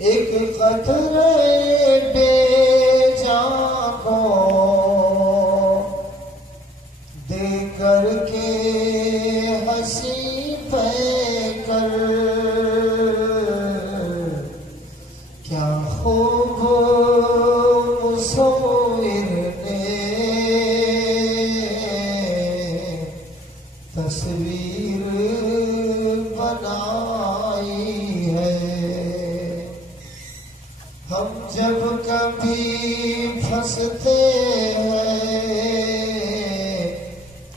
ایک قطرے بے جان کو دے کر کے ہنسی پہ کر کیا خوب مصور نے تصویر بنائی ہے۔ ہم جب کبھی پھنستے ہیں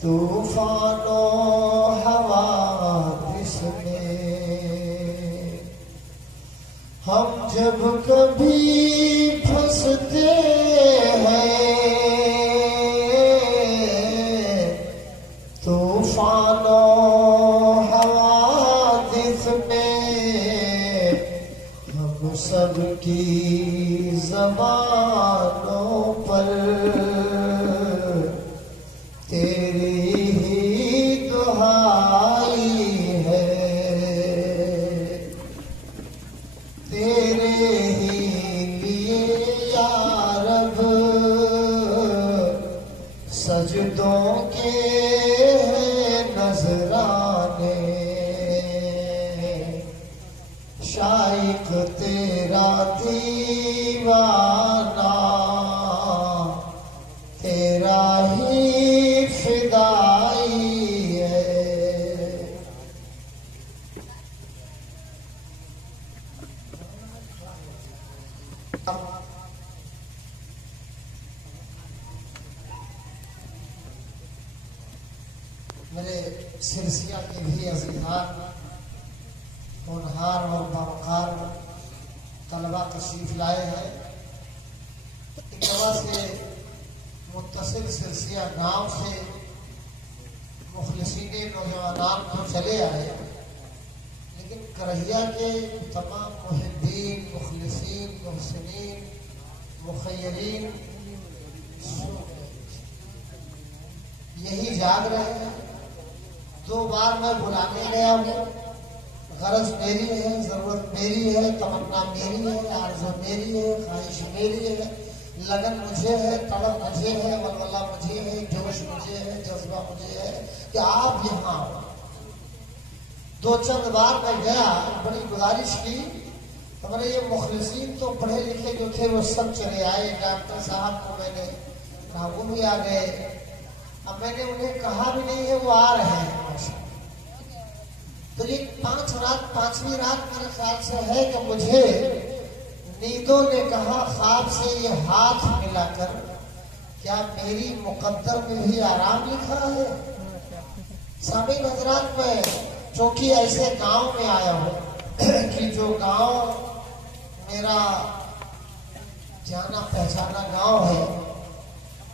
طوفان و حوادث میں، ہم جب کبھی پھنستے ہیں طوفان و حوادث میں، ہم سب کی زبانوں پر تیری ہی دعائی ہے، تیرے ہی لیے یا رب سجدوں کے نذرانے، شائق تیرا دیوانہ تیرا ہی فدائی ہے۔ میرے سرسیہ کے بھی عزیزان ہونہار اور باوقار طلبہ تشریف لائے ہیں۔ اکوا سے متصل سرسیہ گاؤں سے مخلصین نوجوانان کو چلے آئے، لیکن کرہیا کے تمام محبین، مخلصین، محسنین، مخیرین یہی جاگ رہے ہیں۔ 2 بار میں بلانے گیا ہوں، غرض میری ہے، ضرورت میری ہے، تمنا میری ہے، آرزو میری ہے، خواہش میری ہے، لگن مجھے ہے، طلب مجھے ہے، ولولہ مجھے ہے، جوش مجھے ہے، جذبہ مجھے ہے کہ آپ یہاں آؤ۔ 2 چند بار میں گیا، بڑی گزارش کی، ہمارے یہ مخلصین تو پڑھے لکھے جو تھے وہ سب چلے آئے، ڈاکٹر صاحب کو میں نے کہا وہ بھی آ گئے، اب میں نے انہیں کہا بھی نہیں ہے وہ آ رہے ہیں۔ تو یہ 5 رات 5ویں رات میرے خیال سے ہے کہ مجھے نیندوں نے کہا خواب سے یہ ہاتھ ملا کر کیا میری مقدر میں بھی آرام لکھا ہے؟ سامعین حضرات، میں چونکہ ایسے گاؤں میں آیا ہوں کہ جو گاؤں میرا جانا پہچانا گاؤں ہے،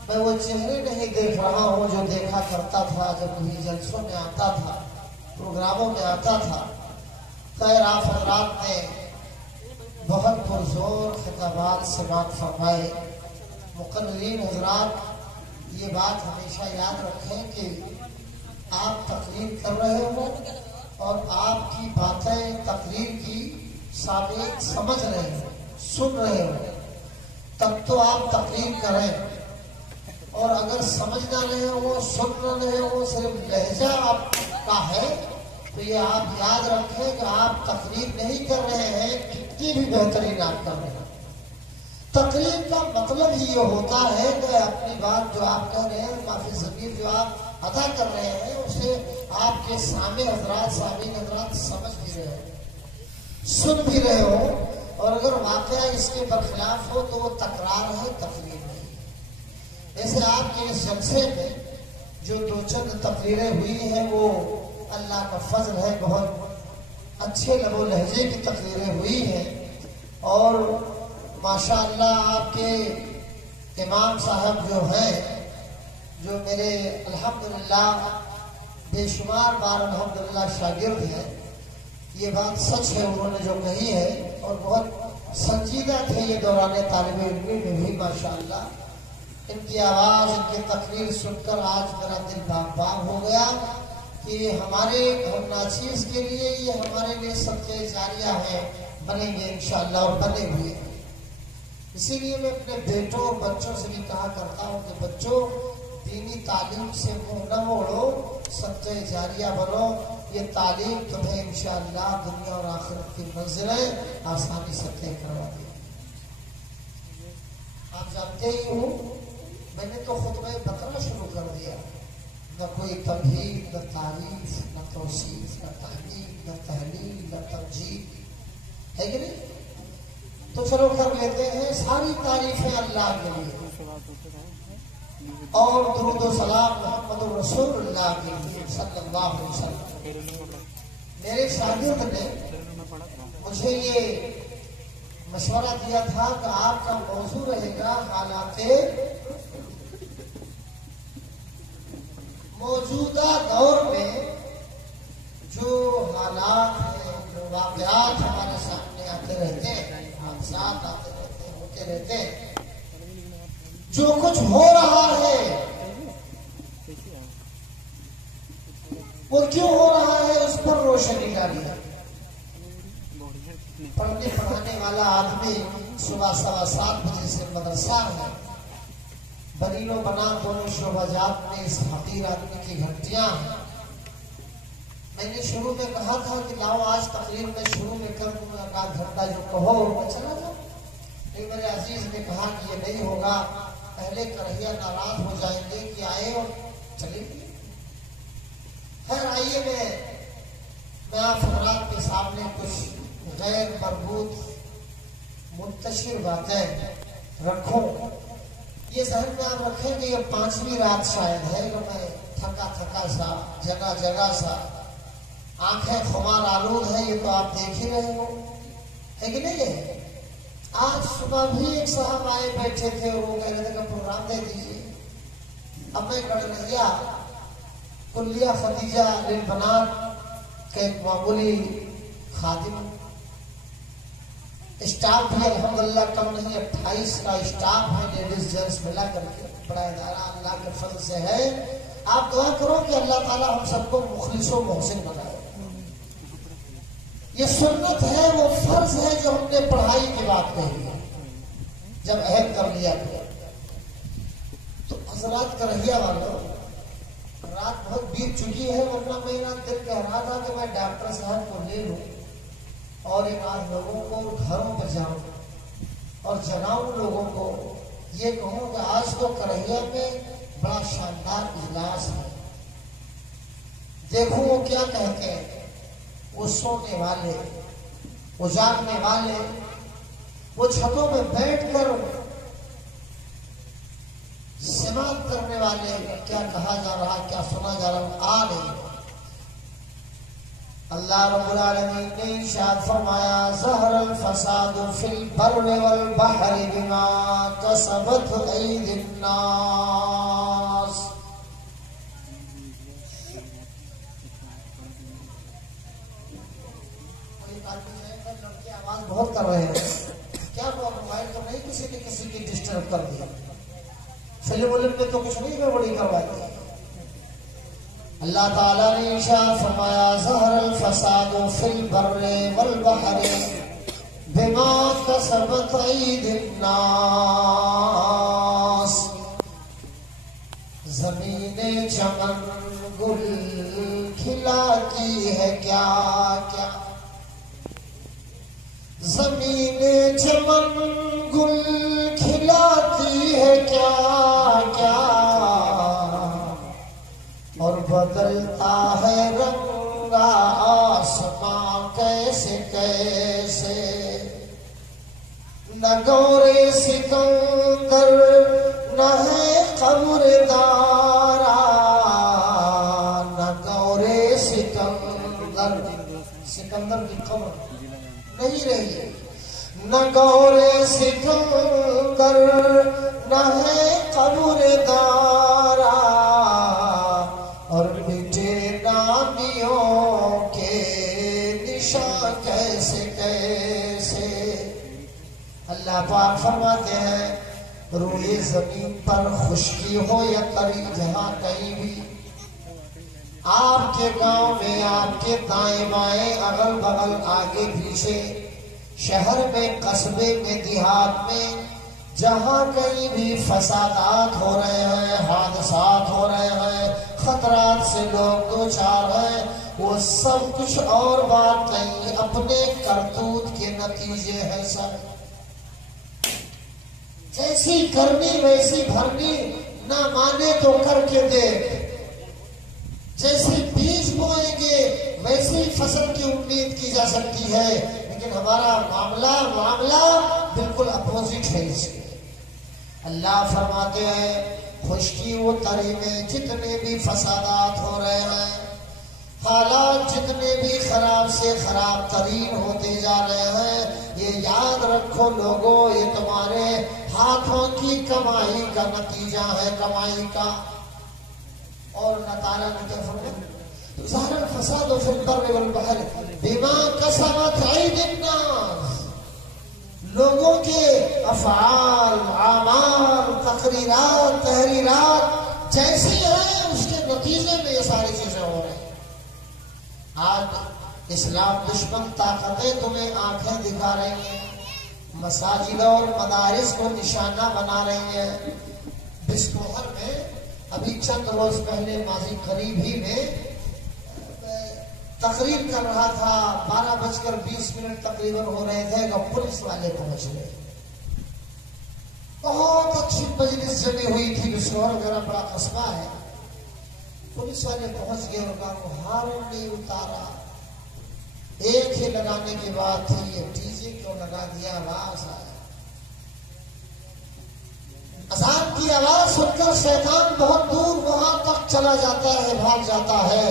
میں وہ چہرے نہیں دیکھ رہا ہوں جو دیکھا کرتا تھا جب کبھی جلسوں میں آتا تھا، پروگراموں میں آتا تھا۔ خیر آپ حضرات نے بہت پرزور خطابات سماعت فرمائے۔ مقررین حضرات یہ بات ہمیشہ یاد رکھیں کہ آپ تقریر کر رہے ہو اور آپ کی باتیں تقریر کی سامعین سمجھ رہے ہو، سن رہے ہو، تب تو آپ تقریر کریں، اور اگر سمجھ نہ رہے ہو، سن نہ رہے ہو، صرف لہجہ آپ کا ہے تو یہ آپ یاد رکھیں کہ آپ تقریر نہیں کر رہے ہیں، کتنی بھی بہترین آپ کر رہے ہیں۔ تقریر کا مطلب ہی یہ ہوتا ہے کہ اپنی بات جو آپ کہہ رہے ہیں، معافی ضمیر جو آپ ادا کر رہے ہیں، اسے آپ کے سامع حضرات، سامعین حضرات سمجھ بھی رہے ہو، سن بھی رہے ہو، اور اگر واقعہ اس کے برخلاف ہو تو وہ تکرار ہے، تقریر نہیں۔ جیسے آپ کے اس جلسے میں جو 2 چند تقریریں ہوئی ہیں وہ اللہ کا فضل ہے، بہت اچھے لب و لہجے کی تقریریں ہوئی ہیں، اور ماشاءاللہ آپ کے امام صاحب جو ہیں، جو میرے الحمدللہ بے شمار بار الحمدللہ شاگرد ہیں، یہ بات سچ ہے انہوں نے جو کہی ہے، اور بہت سنجیدہ تھے یہ دوران طالب علمی میں بھی ماشاءاللہ۔ ان کی آواز، ان کی تقریر سن کر آج میرا دل باغ باغ ہو گیا کہ کہ ہمارے ناچیز کے لیے یہ ہمارے لیے صدقہ جاریہ ہے، بنیں گے انشاءاللہ اور بنے ہوئے ہیں۔ اسی لیے میں اپنے بیٹوں اور بچوں سے بھی کہا کرتا ہوں کہ بچوں دینی تعلیم سے منہ نہ موڑو، صدقہ جاریہ بنو، یہ تعلیم تمہیں انشاءاللہ دنیا اور آخرت کی منزلیں آسانی سے طے کروا دے۔ آپ جانتے ہی ہوں میں نے تو خطبہ بقرہ شروع کر دیا، نہ کوئی تمہید، نہ تعریف، نہ توصیف، نہ تحقیق، نہ تحلیل، نہ تمجید، ہے کہ نہیں؟ تو چلو کر لیتے ہیں ساری تعریفیں اللہ کے لیے اور درود و سلام محمد رسول اللہ کے لیے صلی اللہ علیہ وسلم۔ میرے شاگرد نے مجھے یہ مشورہ دیا تھا کہ آپ کا موضوع رہے گا حالات موجودہ دور میں جو حالات ہیں، جو واقعات ہمارے سامنے آتے رہتے ہیں، حادثات آتے رہتے ہیں، ہوتے رہتے ہیں، جو کچھ ہو رہا ہے وہ کیوں ہو رہا ہے اس پر روشنی ڈالی ہے۔ پڑھنے پڑھانے والا آدمی صبح 7:15 بجے سے مدرسہ ہے، بنین و بنا دونوں شعبہ جات میں اس حقیر آدمی کی گھنٹیاں ہیں۔ میں نے شروع میں کہا تھا کہ لاؤ آج تقریر میں شروع میں کر دوں گا، آدھ گھنٹہ جو کہو میں چلا جاؤں، لیکن میرے عزیز نے کہا کہ یہ نہیں ہوگا، پہلے کرہیہ ناراض ہو جائیں گے کہ آئے اور چلے گئے۔ خیر آئیے میں آپ حضرات کے سامنے کچھ غیر مربوط منتشر باتیں رکھوں۔ یہ ذہن میں آپ رکھیں کہ یہ 5ویں رات شاید ہے کہ میں تھکا سا، جگہ جگہ سا، آنکھیں خمار آلود ہیں، یہ تو آپ دیکھ ہی رہے ہو، ہے کہ نہیں ہے؟ آج صبح بھی ایک صاحب آئے بیٹھے تھے، وہ کہہ رہے تھے کہ پروگرام دے دیجیے۔ اب میں گڑھیا کلیہ خدیجہ للبنات کا ایک معمولی خادم ہوں، اسٹاف بھی الحمدللہ کم نہیں، 28 کا اسٹاف ہے، لیڈیز جینٹس ملا کر کے، بڑا ادارہ اللہ کے فضل سے ہے۔ آپ دعا کرو کہ اللہ تعالیٰ ہم سب کو مخلص و محسن بنائے۔ یہ سنت ہے، وہ فرض ہے جو ہم نے پڑھائی کی بات کہی ہے جب عہد کر لیا گیا۔ تو حضرات کرہیہ والوں، رات بہت بیت چکی ہے، ورنہ میرا دل کہہ رہا تھا کہ میں ڈاکٹر صاحب کو لے لوں اور ایک آدھ لوگوں کو گھروں پہ جاؤں اور جگاؤں، لوگوں کو یہ کہوں کہ آج تو کرہیہ میں بڑا شاندار اجلاس ہے، دیکھو وہ کیا کہتے ہیں، وہ سونے والے، وہ جاگنے والے، وہ چھتوں میں بیٹھ کر سماعت کرنے والے، کیا کہا جا رہا، کیا سنا جا رہا آ نہیں۔ اللہ رب العالمین نے ارشاد فرمایا ظہر الفساد فی البر والبحر بما کسبت ایدی الناس۔ لڑکے آواز بہت کر رہے ہیں، کیا وہ موبائل تو نہیں کسی نے کسی کی ڈسٹرب کر دیا؟ فلم ولم میں تو کچھ نہیں گڑبڑی کروائی۔ اللہ تعالیٰ نے ارشاد فرمایا ظہر الفساد فی البر والبحر بما کسبت ایدی الناس۔ زمین چمن گل کھلاتی ہے کیا کیا، زمین چمن گل کھلاتی ہے کیا کیا، اور بدلتا ہے رنگ آسمان کیسے کیسے، نہ گورے سکندر نہ ہے قبر دارا، نہ گورے سکندر، سکندر کی قبر نہیں رہی، نہ گورے سکندر نہ ہے قبر دارا، اور بیٹے نامیوں کے نشان کیسے کیسے۔ اللہ پاک فرماتے ہیں روئے زمین پر خشکی ہو یا تری، جہاں کہیں بھی آپ کے گاؤں میں، آپ کے دائیں بائیں، اگل بغل، آگے پیچھے، شہر میں، قصبے میں، دیہات میں، جہاں کہیں بھی فسادات ہو رہے ہیں، حادثات ہو رہے ہیں، خطرات سے لوگ دو چار ہیں، وہ سب کچھ اور بات نہیں، اپنے کرتوت کے نتیجے ہیں سب۔ جیسی کرنی ویسی بھرنی، نہ مانے تو کر کے دیکھ، جیسی بیج بوئیں گے ویسی فصل کی امید کی جا سکتی ہے، لیکن ہمارا معاملہ بالکل اپوزٹ ہے اس کے۔ اللہ فرماتے ہیں خشکی و تری میں جتنے بھی فسادات ہو رہے ہیں، حالات جتنے بھی خراب سے خراب ترین ہوتے جا رہے ہیں، یہ یاد رکھو لوگوں، یہ تمہارے ہاتھوں کی کمائی کا نتیجہ ہے، کمائی کا۔ اور اللہ تعالیٰ نے کیا فرمایا؟ ظاہر الفساد فی البر والبحر بما کسبت ایدی الناس، لوگوں کے افعال، اعمال، تقریرات، تحریرات جیسی ہیں، اس کے نتیجے میں یہ ساری چیزیں ہو رہی ہیں۔ آج اسلام دشمن طاقتیں تمہیں آنکھیں دکھا رہی ہیں، مساجد اور مدارس کو نشانہ بنا رہی ہیں۔ بسکوہر میں ابھی چند روز پہلے ماضی قریب ہی میں تقریر کر رہا تھا، 12:20 تقریباً ہو رہے تھے کہ پولیس والے پہنچ گئے۔ بہت اچھی مجلس جمی ہوئی تھی، بسکوہر میرا بڑا قصبہ ہے۔ پولیس والے پہنچ گئے اور کہا کو ہارن نہیں اتارا، ایک ہی لگانے کی بات تھی، یہ ڈی جے کیوں لگا دیا؟ آواز آیا، اذان کی آواز سن کر شیطان بہت دور وہاں تک چلا جاتا ہے، بھاگ جاتا ہے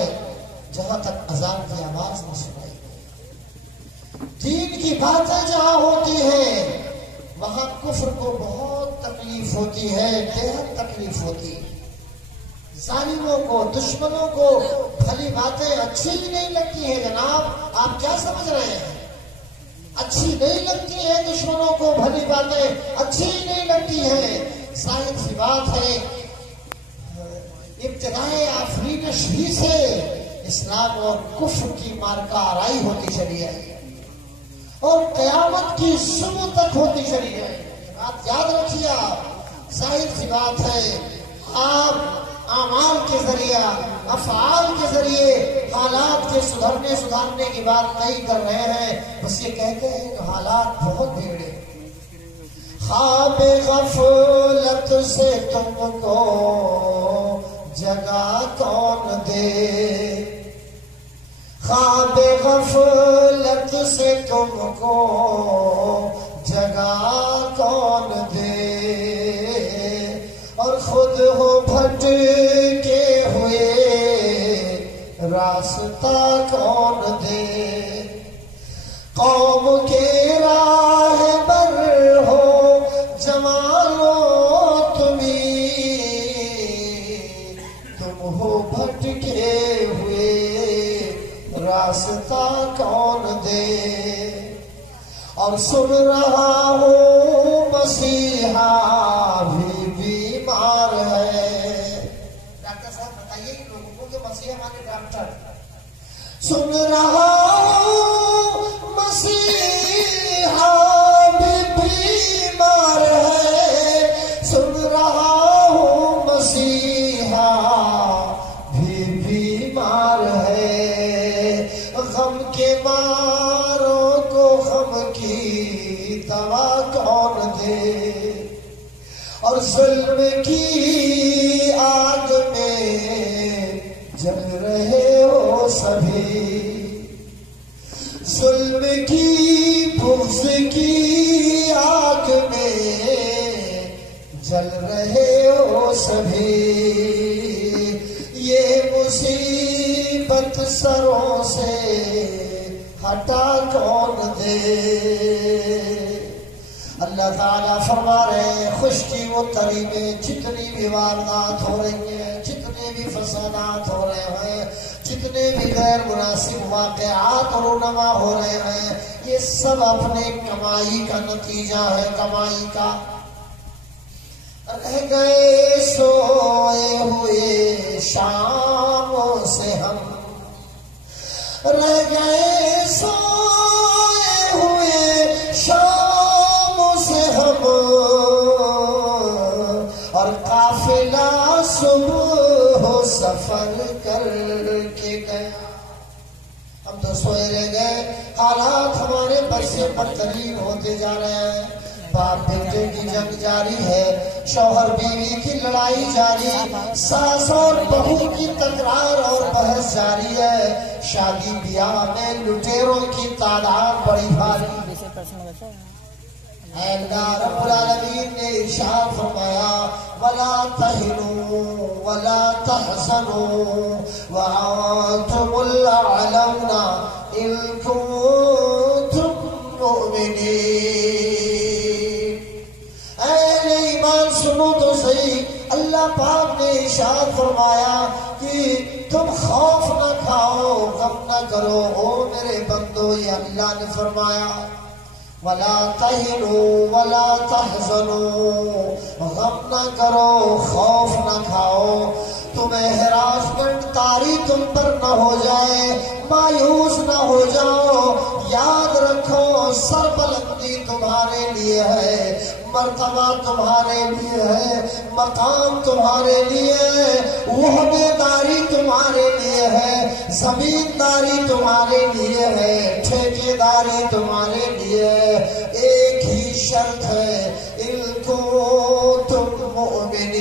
جہاں تک اذان کی آواز نہ سنائی دے۔ دین کی باتیں جہاں ہوتی ہیں وہاں کفر کو بہت تکلیف ہوتی ہے، بےحد تکلیف ہوتی ہے۔ ظالموں کو، دشمنوں کو بھلی باتیں اچھی ہی نہیں لگتی ہیں۔ جناب آپ کیا سمجھ رہے ہیں؟ اچھی نہیں لگتی ہیں دشمنوں کو بھلی باتیں، اچھی ہی نہیں لگتی ہیں۔ ظاہر سی بات ہے، ابتدائے آفرینش ہی سے اسلام اور کفر کی مارکہ آرائی ہوتی چلی ہے اور قیامت کی صبح تک ہوتی چلی ہے۔ یہ بات یاد رکھیے آپ۔ ظاہر سی بات ہے، آپ اعمال کے ذریعے، افعال کے ذریعے حالات کے سدھارنے کی بات نہیں کر رہے ہیں، بس یہ کہتے ہیں کہ حالات بہت بگڑے۔ خواب غفلت سے تم کو جگہ کون دے، خواب غفلت سے تم کو جگہ کون دے، اور خود ہو بھٹکے ہوئے راستہ کون دے، قوم کے راہ بر ہو جمالو تمہیں، تم ہو بھٹکے ہوئے راستہ کون دے، اور سن رہا ہوں مسیحا بھی بیمار ہے۔ ڈاکٹر صاحب بتائیے کہ لوگوں کو کہ مسیحا مانے ڈاکٹر، سن رہا ہوں مسیحا بھی بیمار ہے، سن رہا ہوں مسیحا بھی بیمار ہے، غم کے ماروں کو غم کی دوا کون دے، اور ظلم کی آگ میں جل رہے ہو سبھی، ظلم کی بغض کی آگ میں جل رہے ہو سبھی، یہ مصیبت سروں سے ہٹا کون دے۔ اللہ تعالیٰ فرما رہے ہیں خشکی و تری میں جتنی بھی واردات ہو رہی ہیں، جتنے بھی فسادات ہو رہے ہیں، جتنے بھی غیر مناسب واقعات رونما ہو رہے ہیں، یہ سب اپنے کمائی کا نتیجہ ہے، کمائی کا۔ رہ گئے سوئے ہوئے شام سے ہم، رہ گئے سوئے ہوئے شام سے ہم، اور قافلہ صبح سفر کر کے گیا۔ ہم تو سوئے رہ گئے، حالات ہمارے بد سے بدترین ہوتے جا رہے ہیں۔ باپ بیٹے کی جنگ جاری ہے، شوہر بیوی کی لڑائی جاری، ساس اور بہو کی تکرار اور بحث جاری ہے، شادی بیاہ میں لٹیروں کی تعداد بڑی بھاری۔ اے اللہ رب العالمین نے ارشاد فرمایا وَلَا تَهِنُوا وَلَا تَحْزَنُوا وَأَنْتُمُ الْأَعْلَوْنَ إِن كُنتُم مُّؤْمِنِينَ۔ اے ایمان سنو تو صحیح، اللہ پاک نے ارشاد فرمایا کہ تم خوف نہ کھاؤ، غم نہ کرو او میرے بندو، یہ اللہ نے فرمایا وَلَا تَهِنُوا وَلَا تَحْزَنُوا، غم نہ کرو، خوف نہ کھاؤ، تمہیں ہراسمنٹ طاری تم پر نہ ہو جائے، مایوس نہ ہو جاؤ، یاد رکھو سربلندی تمہارے لیے ہے، مرتبہ تمہارے لیے ہے، مقام تمہارے لیے ہے، وحدیداری تمہارے لیے ہے، زمینداری تمہارے لیے ہے، ٹھیکیداری تمہارے لیے ہے، ایک ہی شرط ہے ان کنتم مؤمنین،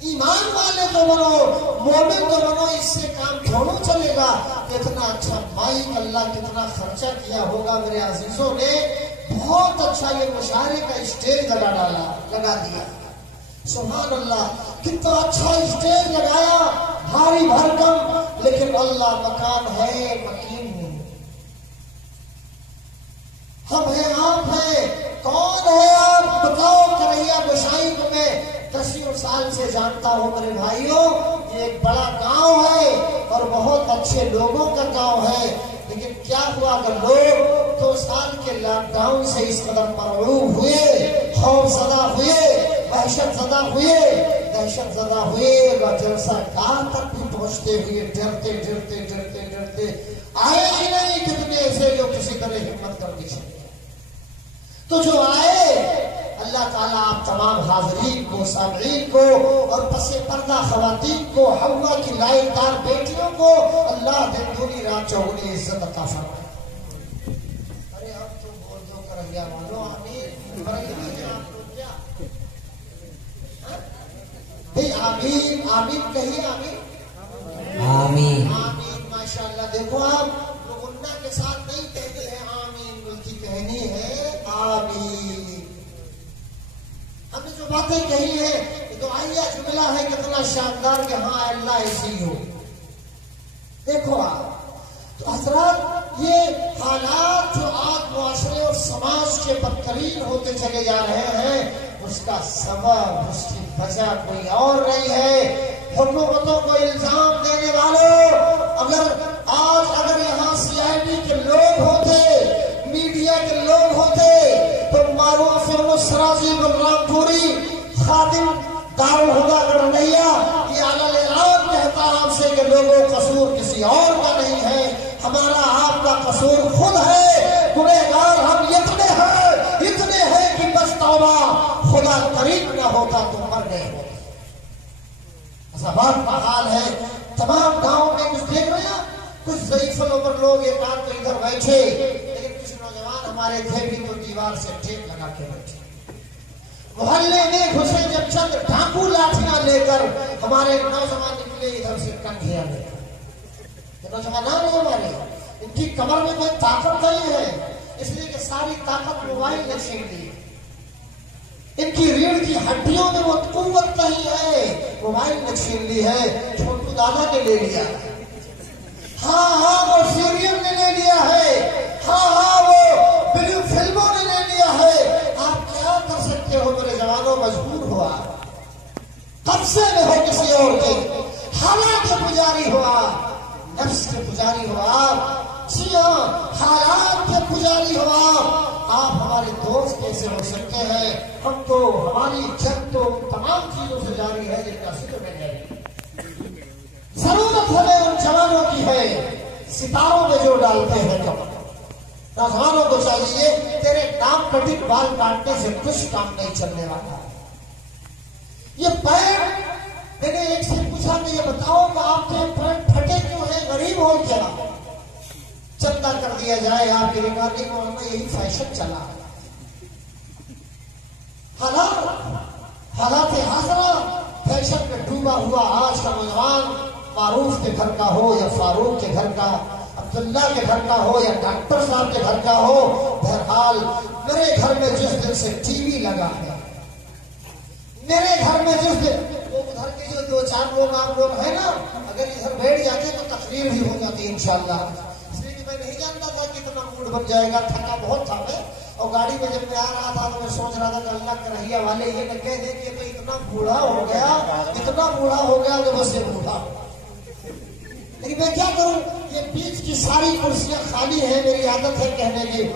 ایمان والے تو بنو، مومن تو بنو، اس سے کام تھوڑا چلے گا۔ کتنا اچھا مائک اللہ کتنا خرچہ کیا ہوگا میرے عزیزوں نے، بہت اچھا یہ مشاعرے کا اسٹیج لگا دیا، سبحان اللہ، کتنا اچھا اسٹیج لگایا، بھاری بھرکم، لیکن اللہ مکان ہے مکین ہے، ہم ہیں آپ ہیں، کون ہے آپ بتاؤ؟ کریا گوشائی کو میں 10 سال سے جانتا ہوں میرے بھائیوں، یہ ایک بڑا گاؤں ہے اور بہت اچھے لوگوں کا گاؤں ہے، لیکن کیا ہوا اگر لوگ 2 سال کے لاک ڈاؤن سے اس قدر مرعوب ہوئے، خوف زدہ ہوئے، وحشت زدہ ہوئے، دہشت زدہ ہوئے، اور جلسہ گاہ تک بھی پہنچتے ہوئے ڈرتے ڈرتے ڈرتے ڈرتے آئے ہی نہیں، کتنے ایسے جو کسی طرح ہمت کر کے چلے، تو جو آئے اللہ تعالیٰ آپ تمام حاضرین کو، سامعین کو اور پس پردہ خواتین کو، حوا کی لائق دار بیٹیوں کو اللہ دن دنی رات چوگنی عزت عطا فرمائے۔ ارے اب تو بول دو کریا والو آمین، آپ لوگ کیا بھئی آمین آمین کہیے، آمین آمین آمین، ماشاءاللہ۔ دیکھو آپ لوگ گناہ کے ساتھ نہیں کہتے ہیں آمین، بلکہ کہنی ہے آمین۔ ہم نے جو باتیں کہی ہیں یہ دعائیہ جملہ ہے کتنا شاندار کہ ہاں اللہ ایسی ہو۔ دیکھو آپ تو حضرات، یہ حالات جو آج معاشرے اور سماج کے بدترین ہوتے چلے جا رہے ہیں، اس کا سبب، اس کی وجہ کوئی اور نہیں ہے۔ حکومتوں کو الزام دینے والوں، اگر یہاں CID کے لوگ ہوتے، میڈیا کے لوگ ہوتے، تو معروف سرازی بلرام پوری خادم دارالہدیٰ گڑھیا یہ اعلان کہتا آپ سے کہ لوگوں قصور کسی اور کا نہیں ہے، ہمارا آپ کا قصور خود ہے، گنہگار ہم اتنے ہیں کہ بس توبہ، خدا قریب نہ ہوتا تو مر گئے ہوتے۔ زبان کا حال ہے، تمام گاؤں میں کچھ دیکھ رہے ہیں، کچھ ضعیف العمر لوگ ایک آدھ تو ادھر بیٹھے، لیکن کچھ نوجوان ہمارے تھے بھی تو دیوار سے ٹیپ لگا کے بیٹھے، محلے میں گھسے جب چند ڈاکو لاٹھیاں لے کر، ہمارے نوجوان نکلے ادھر سے کنگھیاں لے کر۔ نوجوانان ہیں ہمارے، ان کی کمر میں کوئی طاقت نہیں ہے، اس لیے کہ ساری طاقت موبائل نے چھین لی، ان کی ریڑھ کی ہڈیوں میں وہ قوت نہیں ہے، موبائل نے چھین لی ہے، چھوٹو دادا نے لے لیا، ہاں وہ سیریل نے لے لیا ہے، ہاں وہ فلموں نے لے لیا ہے، آپ کیا کر سکتے ہو میرے جوانوں؟ مجبور ہوا، قبضے میں ہو کسی اور کے، حالات کے پجاری ہوا، نفس کے پجاری ہوا، جی ہاں حالات کے پجاری ہوا۔ آپ ہمارے دوست دوست کیسے ہو سکتے ہیں؟ ہم تو ہماری جنگ تو تمام چیزوں سے جاری ہے جن کا ذکر میں جاری ہے۔ ضرورت ہمیں ان جوانوں کی ہے ستاروں میں جو ڈالتے ہیں کمر۔ نوجوانوں کو چاہیے تیرے نام کٹنگ بال کاٹنے سے کچھ کام نہیں چلنے والا۔ یہ پیر میں نے ایک سے پوچھا کہ یہ بتاؤ کہ آپ کے پیر پھٹے کیوں ہیں، غریب ہو کیا؟ چندہ کر دیا جائے آپ کی ریکارڈنگ میں، یہی فیشن چلا ہے۔ حالات حاضرہ فیشن میں ڈوبا ہوا آج کا نوجوان، معروف کے گھر کا ہو یا فاروق کے گھر کا، عبداللہ کے گھر کا ہو یا ڈاکٹر صاحب کے گھر کا ہو، بہرحال میرے گھر میں جس دن سے ٹی وی لگا ہے، میرے گھر میں جس دن وہ گھر کے جو دو چار لوگ آپ لوگ ہیں نا، اگر ادھر بیٹھ جاتے تو تقریر بھی ہو جاتی انشاءاللہ۔ اس لیے کہ میں نہیں جانتا تھا کہ اتنا موڈ بن جائے گا، تھکا بہت تھا میں، اور گاڑی میں جب میں آ رہا تھا تو میں سوچ رہا تھا کہ اللہ کے رہیہ والے یہ نہ کہہ دیں کہ تو اتنا بوڑھا ہو گیا کہ بس یہ بوڑھا۔ لیکن میں کیا کروں، یہ بیچ کی ساری کرسیاں خالی ہیں۔ میری عادت ہے کہنے کی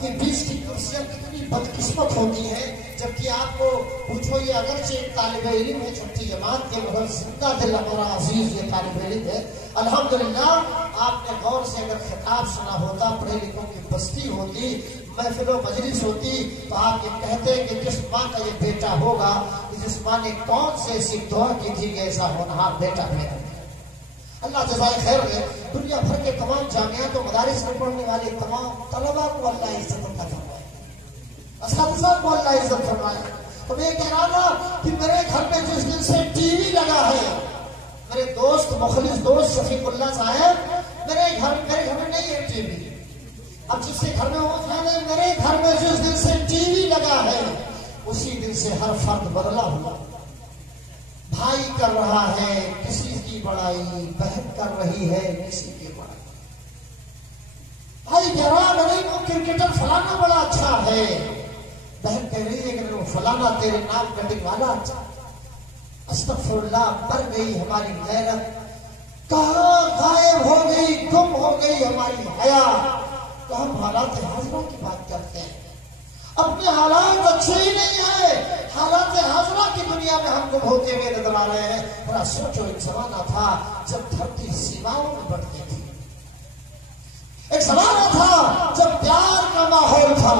کہ بیچ کی کرسیاں کتنی بدقسمت ہوتی ہیں، جبکہ آپ کو پوچھو یہ اگرچہ ایک طالب علم ہے چھٹی جماعت کے، مگر زندہ دل ہمارا عزیز یہ طالب علم ہے۔ الحمدللہ آپ نے غور سے اگر خطاب سنا ہوتا، پڑھے لکھوں کی بستی ہوتی، محفل و مجلس ہوتی، تو آپ یہ کہتے کہ جس ماں کا یہ بیٹا ہوگا، جس ماں نے کون سے سکھ دعا کی تھی کہ ایسا ہونہار بیٹا میرا۔ اللہ جزائے خیر ہے۔ دنیا بھر کے تمام جامعات و مدارس میں پڑھنے والے تمام طلباء کو اللہ عزت عطا فرمائے، اساتذہ کو اللہ عزت فرمائے۔ تو میں کہہ رہا تھا کہ میرے گھر میں جس دن سے ٹی وی لگا ہے، میرے دوست مخلص دوست شفیق اللہ صاحب، میرے گھر میں نہیں ہے ٹی وی، اب جس سے گھر میں ہو جانے، میرے گھر میں جس دن سے ٹی وی لگا ہے اسی دن سے ہر فرد بدلا ہوا۔ بھائی کر رہا ہے کسی کی بڑائی، بہن کر رہی ہے کسی کی بڑائی۔ بھائی کہہ رہا نہیں وہ کرکٹر فلانا بڑا اچھا ہے، بہن کہہ رہی ہے کہ وہ فلانا تیرے نام کٹنگ والا اچھا۔ استغفر اللہ، مر گئی ہماری غیرت، کہاں غائب ہو گئی، گم ہو گئی ہماری حیا۔ تو ہم حالات حاضرہ کی بات کرتے ہیں، اپنے حالات اچھے ہی نہیں ہیں، حالات حاضرہ کی دنیا میں ہم گم ہوتے ہوئے نظر آ رہے ہیں۔ ذرا سوچو، ایک زمانہ تھا جب دھرتی سیماؤں میں بڑھتی تھی، ایک زمانہ تھا جب پیار کا ماحول تھا،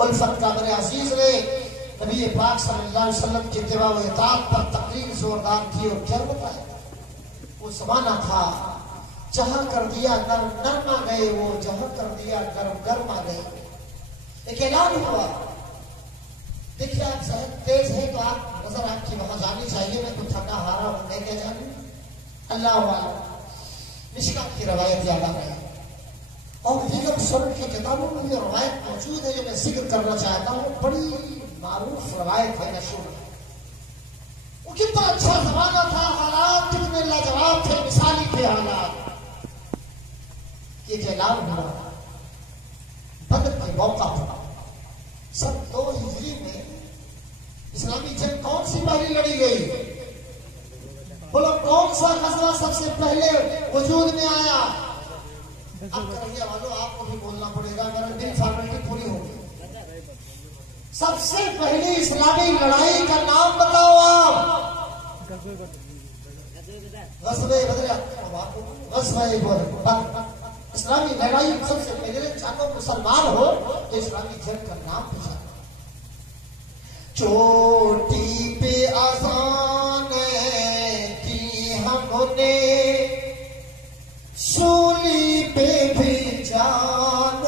الفت کا۔ میرے عزیز نے نبی پاک صلی اللہ علیہ وسلم کی اتباع و اطاعت پر تقریر زوردار کی، اور کیا بتایا؟ وہ زمانہ تھا جہاں کر دیا نرم نرم آ گئے، وہ جہاں کر دیا گرم گرم آ گئے۔ ایک اعلان ہوا، دیکھیے آپ صحت تیز ہے تو آپ نظر آپ کی وہاں جانی چاہیے، میں تو تھکا ہارا ہوں، میں کیا جانوں۔ اللہ والا مشکات کی روایت یاد آ رہی ہے، اور دیگر سنن کی کتابوں میں یہ روایت موجود ہے جو میں ذکر کرنا چاہتا ہوں، بڑی معروف روایت ہے، مشہور ہے۔ وہ کتنا اچھا زمانہ تھا، حالات کتنے لاجواب تھے، مثالی تھے حالات۔ یہ اعلان ہوا بدر کے موقع پر، سن 2 ہجری میں اسلامی جنگ کون سی پہلی لڑی گئی؟ بولو کون سا غزوہ سب سے پہلے وجود میں آیا؟ اب کرہیے والو آپ کو بھی بولنا پڑے گا، میرا دل فارمیلٹی پوری ہوگی۔ سب سے پہلی اسلامی لڑائی کا نام بتاؤ آپ۔ غزوہ بدر، غزوہ بدر اسلامی لڑائی سب سے پہلے جانو مسلمان ہو تو اسلامی جنگ کا نام پوچھا۔ چوٹی پہ اذان کی ہم نے، سولی پہ بھی جان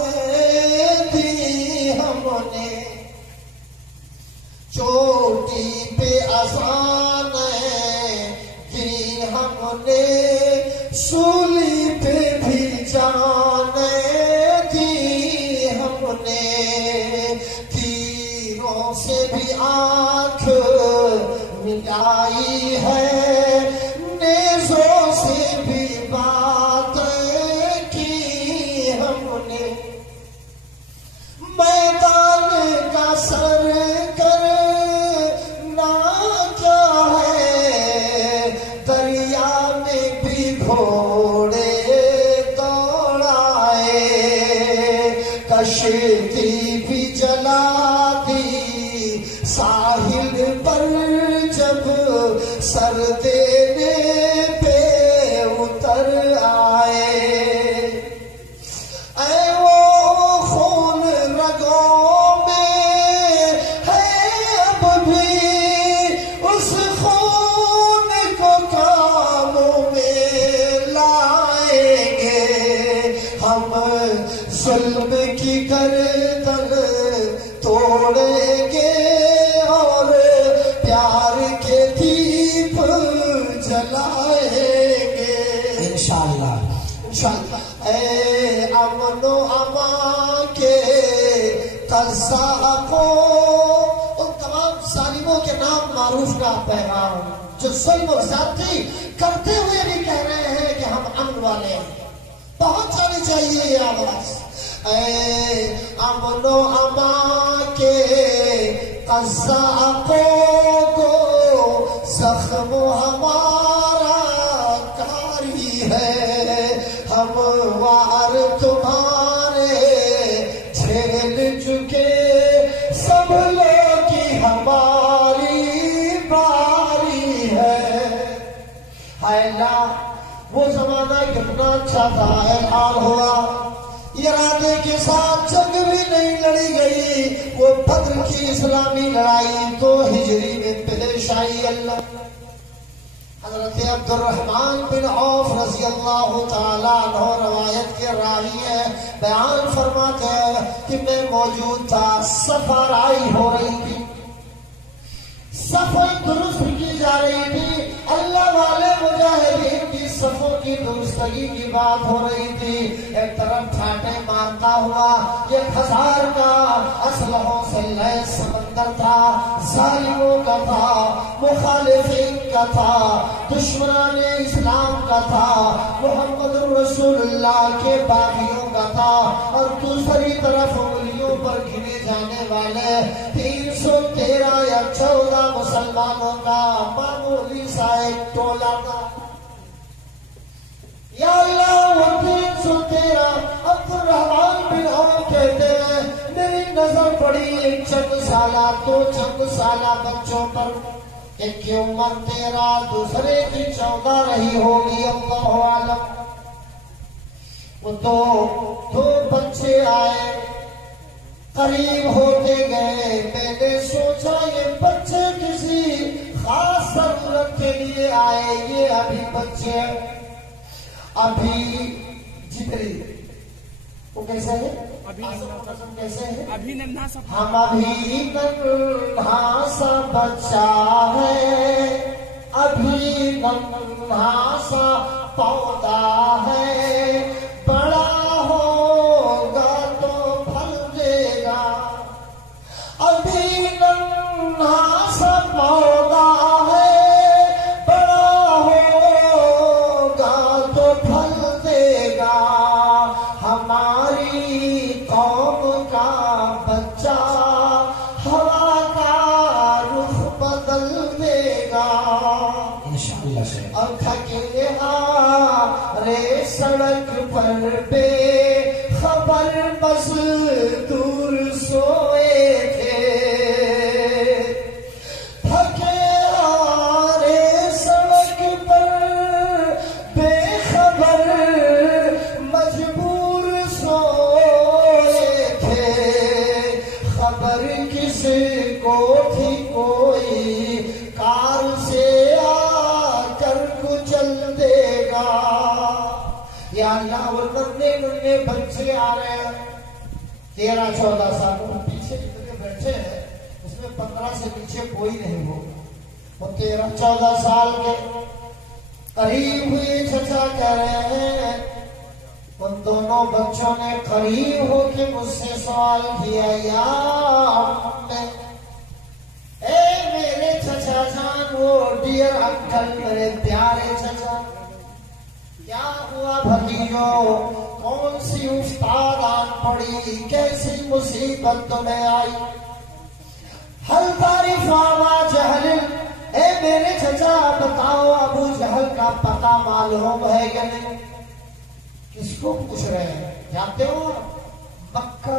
دی ہم نے، چوٹی پہ اذان کی ہم نے، سولی پہ بھی جان دی ہم نے، تیروں سے بھی آنکھ ملائی ہے، نیزوں سے بھی بات کی ہم نے، میدان کا سر کرنا کیا ہے، دریا میں بھی گھوڑے دوڑائے، کشتی بھی جلا دی ساحل پر جب سر دینے پہ اتر آئے اے وہ خون رگوں میں ہے اب بھی اس خون کو کاموں میں لائیں گے ہم ظلم کی گردن توڑیں گے اور پیار کے دیپ جلائیں گے انشاءاللہ انشاءاللہ اے امن و امان کے قذاقوں ان تمام ظالموں کے نام معروف کا پیغام جو ظلم و زیادتی کرتے ہوئے بھی کہہ رہے ہیں کہ ہم امن والے ہیں پہنچ جانی چاہیے یہ آواز اے امن و امان کے قذاقوں کو زخم ہمارا کاری ہے ہم وار تمہارے جھیل چکے سب لوگ کی ہماری باری ہے ہائے اللہ وہ زمانہ کتنا اچھا تھا اعلان ہوا ارادے کے ساتھ جنگ بھی نہیں لڑی گئی وہ بدر کی اسلامی لڑائی 2 ہجری میں پیش آئی اللہ حضرت عبد الرحمن بن عوف رضی اللہ تعالیٰ عنہ روایت کے راوی ہے بیان فرماتے ہیں کہ میں موجود تھا سفرائی ہو رہی تھی صفیں درست کی جا رہی تھی اللہ والے مجاہدین کی صفوں کی درستگی کی بات ہو رہی تھی ایک طرف ٹھاٹے مارتا ہوا 1000 کا اسلحوں سے لیس سمندر تھا ظالموں کا تھا مخالفین کا تھا دشمنان اسلام کا تھا محمد رسول اللہ کے باغیوں کا تھا اور دوسری طرف انگلیوں پر گنے جانے والے 313 یا 14 مسلمانوں کا معمولی سا ایک ٹولہ تھا یا اللہ وہ 313 عبد الرحمن بن عوف کہتے ہیں میری نظر پڑی ایک چند سالہ 2 چند سالہ بچوں پر ایک کی عمر 13 دوسرے کی 14 رہی ہوگی اللہ عالم وہ دو بچے آئے قریب ہوتے گئے میں نے سوچا یہ بچے کسی خاص ضرورت کے لیے آئے یہ ابھی بچے ابھی جبری وہ کیسے ہے کیسے ہے ہم ابھی ننھا سا بچہ ہے ابھی ننھا سا پودا ہے بڑا ہوگا تو پھل دے گا ابھی ننھا سا پودا ہے بڑا ہوگا تو پھل دے گا ہماری قوم کا بچہ ہوا کا رخ بدل دے گا اور تھکے رے سڑک پر بے خبر مزدور سوئے تھے تھکے رے سڑک پر بے خبر مجبور سوئے تھے خبر کس کو تھی کوئی کار سے یا اللہ وہ ننے بچے آ رہے ہیں 13-14 سال پیچھے جتنے بیٹھے ہیں اس میں 15 سے پیچھے کوئی نہیں ہوگا وہ 13-14 سال کے قریب ہوئے چچا کہہ رہے ہیں ان دونوں بچوں نے قریب ہو کے مجھ سے سوال کیا یا اے میرے چچا جان وہ ڈیئر انکل میرے پیارے چچا کیا ہوا بھتیجو کون سی استاد آن پڑی کیسی مصیبت تمہیں آئی حل تعریف آبا جہل اے میرے چچا بتاؤ ابو جہل کا پتہ معلوم ہے یا نہیں کس کو پوچھ رہے ہیں جانتے ہو مکہ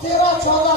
13-14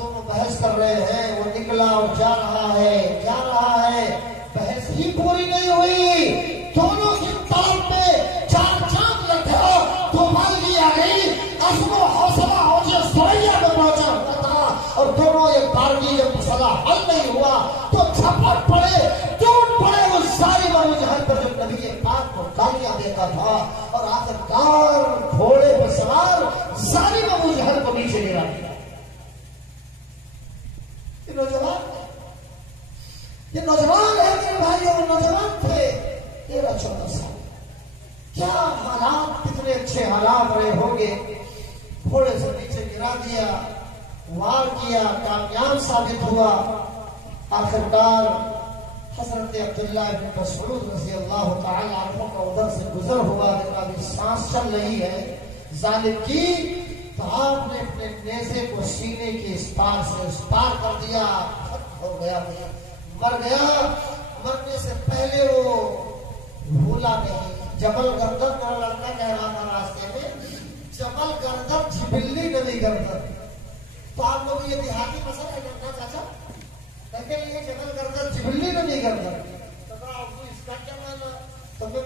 دونوں بحث کر رہے ہیں. وہ نکلا اور جا رہا ہے. بحث ہی پوری نہیں ہوئی. دونوں کی طرف پہ چار چاند لٹھا. تو مالی آ گئی. عزم و حوصلہ ہو جائے سوریا میں پہنچا ہوا تھا اور دونوں ایک بارگی یہ مسئلہ حل نہیں ہوا تو چھپٹ پڑے, ٹوٹ پڑے وہ ظالم ابو جہل پر جو نبی پاک کو گالیاں دیتا تھا. اور آخرکار گھوڑے پر سوار ظالم ابو جہل کو نیچے گرا دیا. یہ نوجوان ہے میرے بھائیوں, نوجوان تھے 13-14 سال. کیا حالات, کتنے اچھے حالات رہے ہوں گے. گھوڑے سے نیچے گرا دیا, وار کیا, کامیاب ثابت ہوا. آخرکار حضرت عبداللہ بن مسعود رضی اللہ تعالی عنہ کا ادھر سے گزر ہوا. جنہا بھی سانس چل رہی ہے ظالم کی, تو آپ نے اپنے نیزے کو سینے کے اس پار سے اس پار کر دیا. ہو گیا, مر گیا. مرنے سے پہلے وہ بھولا نہیں. جبل گردن میرا لڑکا کہہ رہا تھا راستے میں, جبل گردن جبلی نبی گردن. تو آپ لوگ یہ دیہاتی مسئلہ ہے نا چاچا, لیکن یہ جبل گردن جبلی نبی گردن. تو ابو اس کا کیا مانا, تو میں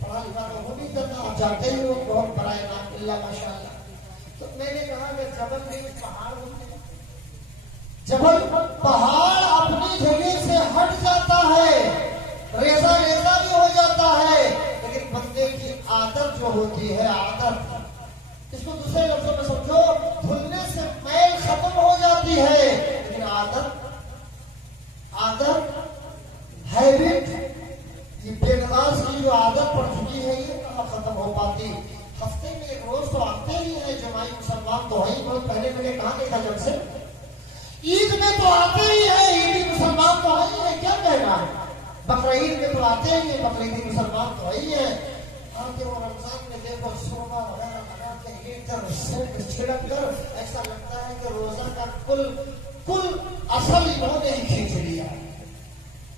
پڑھا لکھا تو ہو نہیں کرتا, آپ جانتے ہی وہ بہت بڑا امام اللہ ماشاء اللہ. تو میں نے کہا کہ جبل نہیں پہاڑ ہوتے ہیں. جبل پہاڑ اپنی جگہ سے ہٹ جاتا ہے, ریزہ ریزہ بھی ہو جاتا ہے, لیکن بندے کی عادت جو ہوتی ہے, عادت, اس کو دوسرے لفظوں میں سمجھو, دھلنے سے میل ختم ہو جاتی ہے, لیکن عادت ہیبٹ, یہ بے نماز کی جو عادت پڑ چکی ہے یہ کہاں ختم ہو پاتی. ہفتے میں ایک روز تو آتے ہی ہیں جماعی مسلمان تو ہیں. بہت پہلے میں نے کہا دیکھا جب سے عید میں تو آتے ہی ہیں, عیدی مسلمان تو ہیں, کیا کہنا ہے. بقرعید میں تو آتے ہی ہیں, بقرعیدی مسلمان تو ہی ہیں. آگے وہ رمضان میں دیکھو سونا وغیرہ لگا کے ایک کر سر چھڑک کر ایسا لگتا ہے کہ روزہ کا کل اصل انہوں نے ہی کھینچ لیا.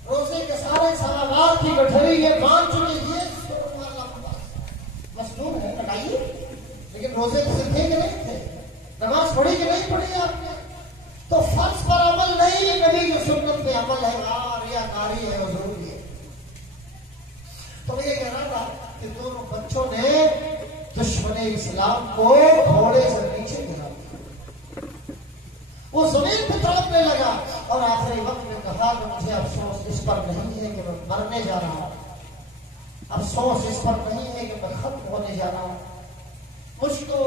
روزے کے سارے سوالات کی گٹھری یہ مان چکے, یہ مسنون ہے, لگائیے. لیکن روزے سے تھے کہ نہیں تھے, نماز پڑھی کہ نہیں پڑھی آپ نے, تو فرض پر عمل نہیں, نبی کی سنت پہ عمل ہے. ریاکاری ہے, وہ ضروری ہے. تو میں یہ کہہ رہا تھا کہ دونوں بچوں نے دشمن اسلام کو گھوڑے سے نیچے گرا دیا. وہ زمین پہ تڑپنے لگا اور آخری وقت میں کہا کہ مجھے افسوس اس پر نہیں ہے کہ میں مرنے جا رہا ہوں, افسوس اس پر نہیں ہے کہ میں ختم ہونے جا رہا ہوں. مجھ کو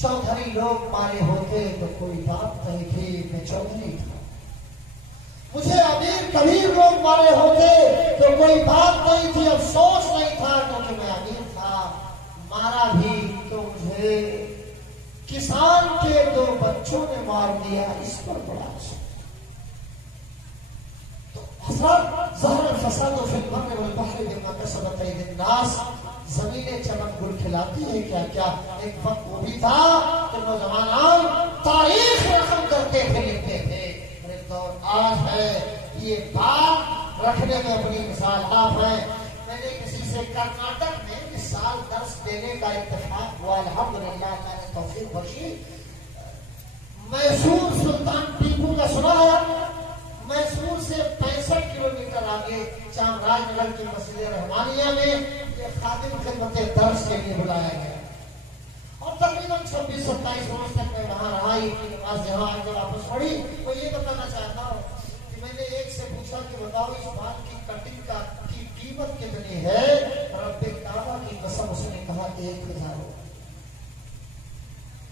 چودھری لوگ مارے ہوتے تو کوئی بات نہیں تھی, میں چودھری تھا. مجھے امیر کبیر لوگ مارے ہوتے تو کوئی بات نہیں تھی, افسوس نہیں تھا کیونکہ میں امیر تھا. مارا بھی تو مجھے کسان کے 2 بچوں نے مار دیا, اس پر بڑا حضرت ظہر الفساد فی البر والبحر بما کسبت ایدی الناس. زمینیں چمک گل کھلاتی ہے کیا کیا. ایک وقت وہ بھی تھا کہ نوجوان تاریخ رقم کرتے تھے, لکھتے تھے. اور آج ہے یہ بات رکھنے میں اپنی مثال آپ ہیں. میں نے کسی سے کرناٹک میں اس سال درس دینے کا اتفاق ہوا, الحمدللہ اللہ نے توفیق بخشی. میسور سلطان ٹیپو کا سنا ہے, میسور سے 65 کلومیٹر آگے چامراج نگر کی مسجد رحمانیہ میں یہ خادم خدمت درس کے لیے بلایا گیا. اور تقریباً 26-27 روز تک میں وہاں رہا. کی نماز یہاں آ کر واپس پڑھی. میں یہ بتانا چاہتا ہوں کہ میں نے ایک سے پوچھا کہ بتاؤ اس بال کی کٹنگ کی قیمت کتنی ہے. رب کعبہ کی قسم اس نے کہا 1000.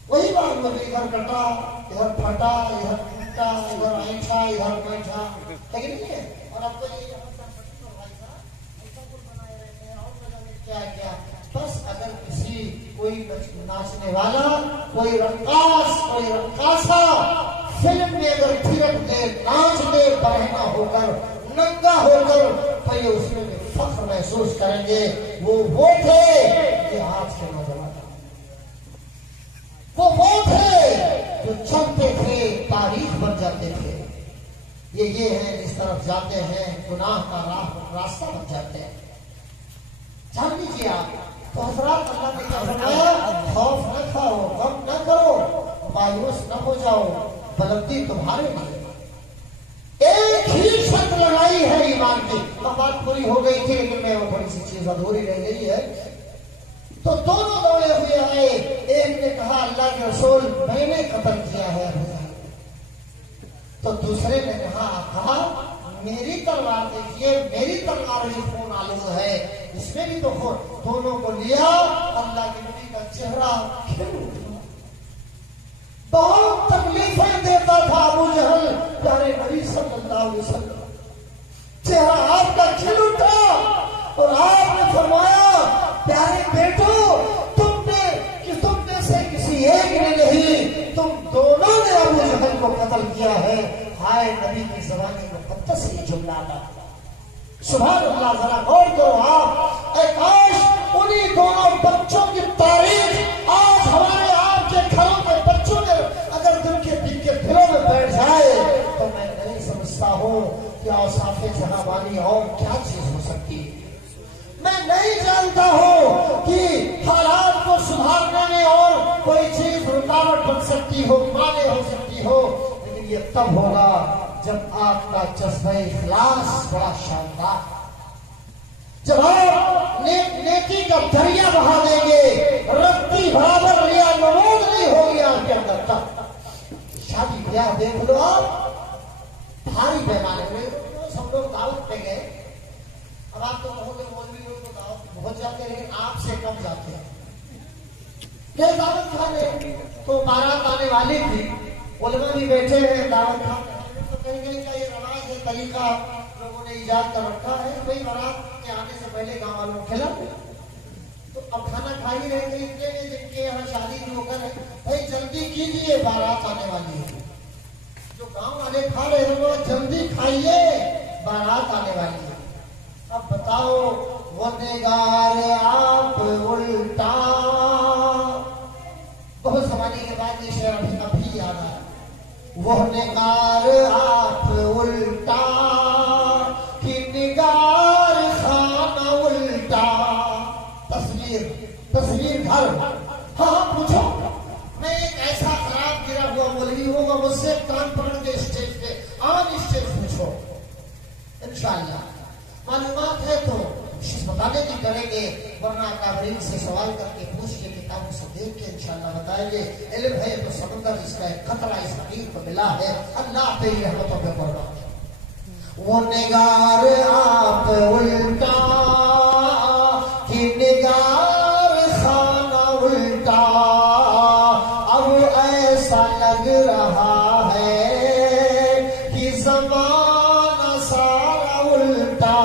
وہی بات میں ادھر کٹا, ادھر پھٹا, ادھر ٹوٹا, ادھر اینٹھا, ادھر بیٹھا, لیکن نہیں ہے. اور اب تو یہ بنائے رہتے ہیں اور کیا کیا. بس اگر کسی کوئی ناچنے والا, کوئی رقاص, کوئی رقاصہ فلم میں اگر تھرک دے, ناچ دے, برہنہ ہو کر, ننگا ہو کر, تو یہ اس میں فخر محسوس کریں گے. وہ تھے کہ آج کے نوجوان, وہ تھے جو چلتے تھے تاریخ بن جاتے تھے. یہ ہے جس طرف جاتے ہیں گناہ کا راستہ بن جاتے ہیں. جان لیجیے آپ. تو حضرات اللہ نے کیا فرمایا, خوف نہ کھاؤ, غم نہ کرو, مایوس نہ ہو جاؤ. بلندی تمہارے لیے. ایک ہی شرط لگائی ہے ایمان کی. اب بات پوری ہو گئی تھی لیکن میں وہ تھوڑی سی چیز ادھوری رہ گئی ہے. تو دونوں دوڑے ہوئے آئے. ایک نے کہا اللہ کے رسول میں نے قتل کیا ہے. تو دوسرے نے کہا میری تلوار دیکھیے, میری تلوار بھی خون آلود ہے, اس میں بھی تو خون. دونوں کو لیا. اللہ کے نبی کا چہرہ کھل اٹھا. بہت تکلیفیں دیتا تھا ابو جہل. پیارے نبی صلی اللہ علیہ وسلم چہرہ آپ کا کھل اٹھا اور آپ نے فرمایا پیارے بیٹو تم نے سے کسی ایک نے نہیں, تم دونوں نے ابو جہل کو قتل کیا ہے. ہائے نبی کی زبانی مقدس یہ جملہ تھا. سبحان اللہ. ذرا غور کرو آپ. اے کاش انہی دونوں بچوں کی تاریخ آج ہمارے آپ کے گھروں کے بچوں نے اگر دل کے دلوں میں بیٹھ جائے تو میں نہیں سمجھتا ہوں کہ اوصاف جہاں والی اور کیا چیز ہو سکتی. میں نہیں جانتا ہوں کہ حالات کو سدھارنے میں اور کوئی چیز رکاوٹ بن سکتی ہو, مانے ہو سکتی ہو, لیکن یہ تب ہوگا جب آپ کا جذبہ اخلاص بڑا شاندار, جب آپ نیکی کا دریا بہا دیں گے, رتی برابر لیا نمود نہیں ہوگی آپ کے اندر. تب شادی بیاہ دیکھ لو آپ بھاری پیمانے میں. سب لوگ دعوت پہ گئے. اب آپ تو کہو گے مولوی لوگ تو دعوت پہنچ جاتے ہیں لیکن آپ سے کم جاتے ہیں. کہ دعوت کھانے تو بارات آنے والی تھی, علماء بھی بیٹھے ہیں دعوت کھانے. تو کہیں گے کیا یہ رواج ہے, طریقہ لوگوں نے ایجاد کر رکھا ہے بھائی بارات کے آنے سے پہلے گاؤں والوں کو کھلا. تو اب کھانا کھا ہی رہے تھے اتنے میں جن کے یہاں شادی بھی ہو کر ہے بھائی جلدی کیجیے بارات آنے والی ہے. جو گاؤں والے کھا رہے ہیں وہ جلدی کھائیے بارات آنے والی ہے. اب بتاؤ وہ نگار آپ الٹا, بہت زمانے کے بعد یہ شعر ابھی یاد آیا. وہ نگار آپ الٹا کہ نگار خانہ الٹا. تصویر گھر. ہاں پوچھو میں ایک ایسا خراب گرا ہوا مولوی ہوں گا, مجھ سے کان پکڑ کے اسٹیج پہ آن اسٹیج پوچھو انشاءاللہ. معلومات ہے تو بتانے کی کریں گے, ورنہ اکابرین سے سوال کر کے پوچھ کے کتابوں سے دیکھ کے انشاءاللہ بتائیں گے. علم ہے تو سمندر اس کا ایک قطرہ اس فقیر کو ملا ہے. اللہ تیری رحمتوں پہ قربان. وہ نگار آپ الٹا کہ نگار خانہ الٹا, اب ایسا لگ رہا ہے کہ زمانہ سارا الٹا.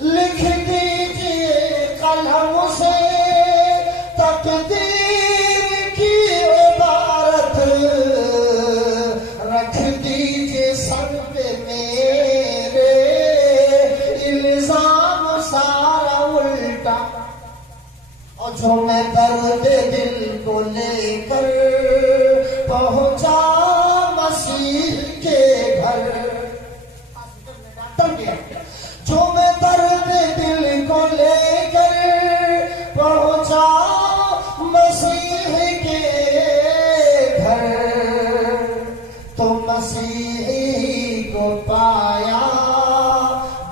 لکھ دیجیے قلم سے تقدیر کی عبارت, رکھ دیجیے سر پہ میرے الزام سارا الٹا. اور جو میں درد دل کو لے کر پہنچا مسیح کے گھر, جو میں درد دل کو لے کر پہنچا مسیح کے گھر, تو مسیحی کو پایا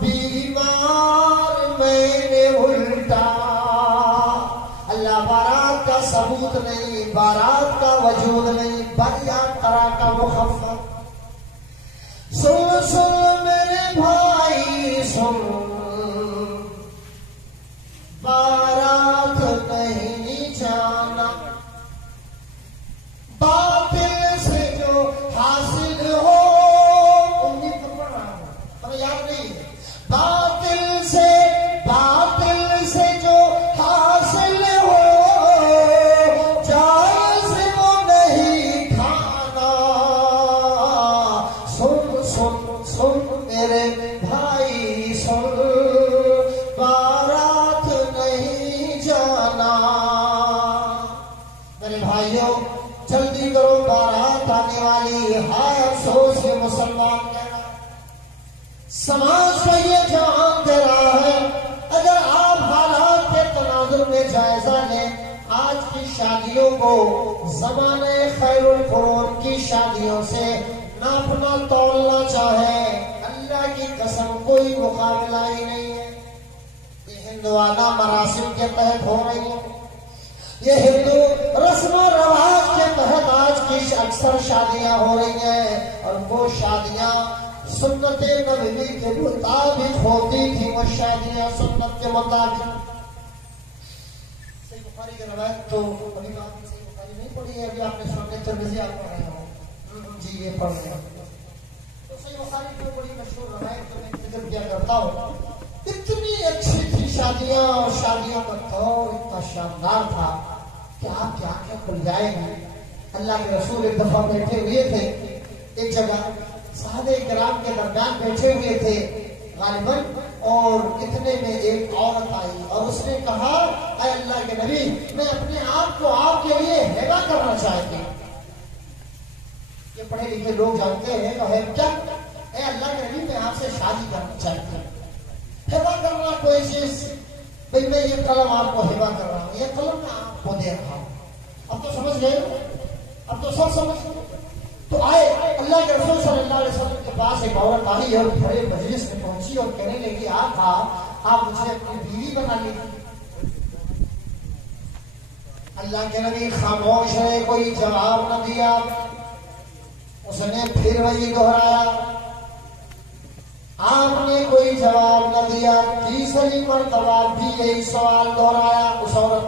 بیمار میں نے الٹا. اللہ بارات کا ثبوت نہیں, بارات کا وجود نہیں, بریات طرح کا مخفف. سن سن میرے بھائی سن, بارات نہیں جانا, باطل سے جو حاصل ہو امید تو پڑھ رہا ہوں ہمیں یاد نہیں ہے. باطل سے جو حاصل ہو جائز وہ نہیں کھانا. سن سن سن میرے بھائی سن, بارات نہیں جانا. میرے بھائیوں جلدی کرو بارات آنے والی ہے. افسوس کے مسلمان کہہ رہا, سماج کا یہ جہان دے رہا ہے. اگر آپ حالات کے تناظر میں جائزہ لیں, آج کی شادیوں کو زمانے خیر القرون کی شادیوں سے ناپنا تولنا چاہے، اللہ کی قسم کوئی مقابلہ ہی نہیں ہے۔ یہ ہندوانہ مراسم کے تحت ہو رہی ہے، یہ ہندو رسم و رواج کے تحت آج کی اکثر شادیاں ہو رہی ہیں، اور وہ شادیاں سنت نبوی کے مطابق ہوتی تھی، وہ شادیاں سنت کے مطابق۔ صحیح بخاری کی روایت تو ابھی آپ نے صحیح بخاری نہیں پڑھی ہے، ابھی آپ نے سامنے ترمذی آپ پڑھ رہے ہو جی، یہ پڑھ رہے ہیں تو صحیح بخاری کی بڑی مشہور روایت تو میں ذکر کیا کرتا ہوں۔ اتنی اچھی تھی شادیاں، اور شادیوں کا دور اتنا شاندار تھا کہ آپ کی آنکھیں کھل جائیں گی۔ اللہ کے رسول ایک دفعہ بیٹھے ہوئے تھے ایک جگہ، صحابہ کرام کے درمیان بیٹھے ہوئے تھے غالباً، اور اتنے میں ایک عورت آئی اور اس نے کہا اے اللہ کے نبی، میں اپنے آپ کو آپ کے لیے ہیبا کرنا چاہتی ہوں۔ یہ پڑھے لکھے لوگ جانتے ہیں کہ کیا، اے اللہ کے نبی میں آپ سے شادی کرنا چاہتی ہوں۔ ہیبا کرنا کوئی چیز، بھئی میں یہ قلم آپ کو ہیبا کر رہا ہوں، یہ قلم میں آپ کو دے رہا ہوں۔ اب تو سمجھ گئے، اب تو سب سمجھ گئے۔ تو آئے اللہ کے رسول صلی اللہ علیہ وسلم کے پاس ایک عورت آئی اور بڑے مجلس میں پہنچی اور کہنے لگی آقا آپ مجھے اپنی بیوی بنا لیجیے۔ اللہ کے نبی خاموش ہے، کوئی جواب نہ دیا۔ اس نے پھر وہی دہرایا، آپ نے کوئی جواب نہ دیا۔ تیسری مرتبہ بھی یہی سوال دہرایا۔ اس عورت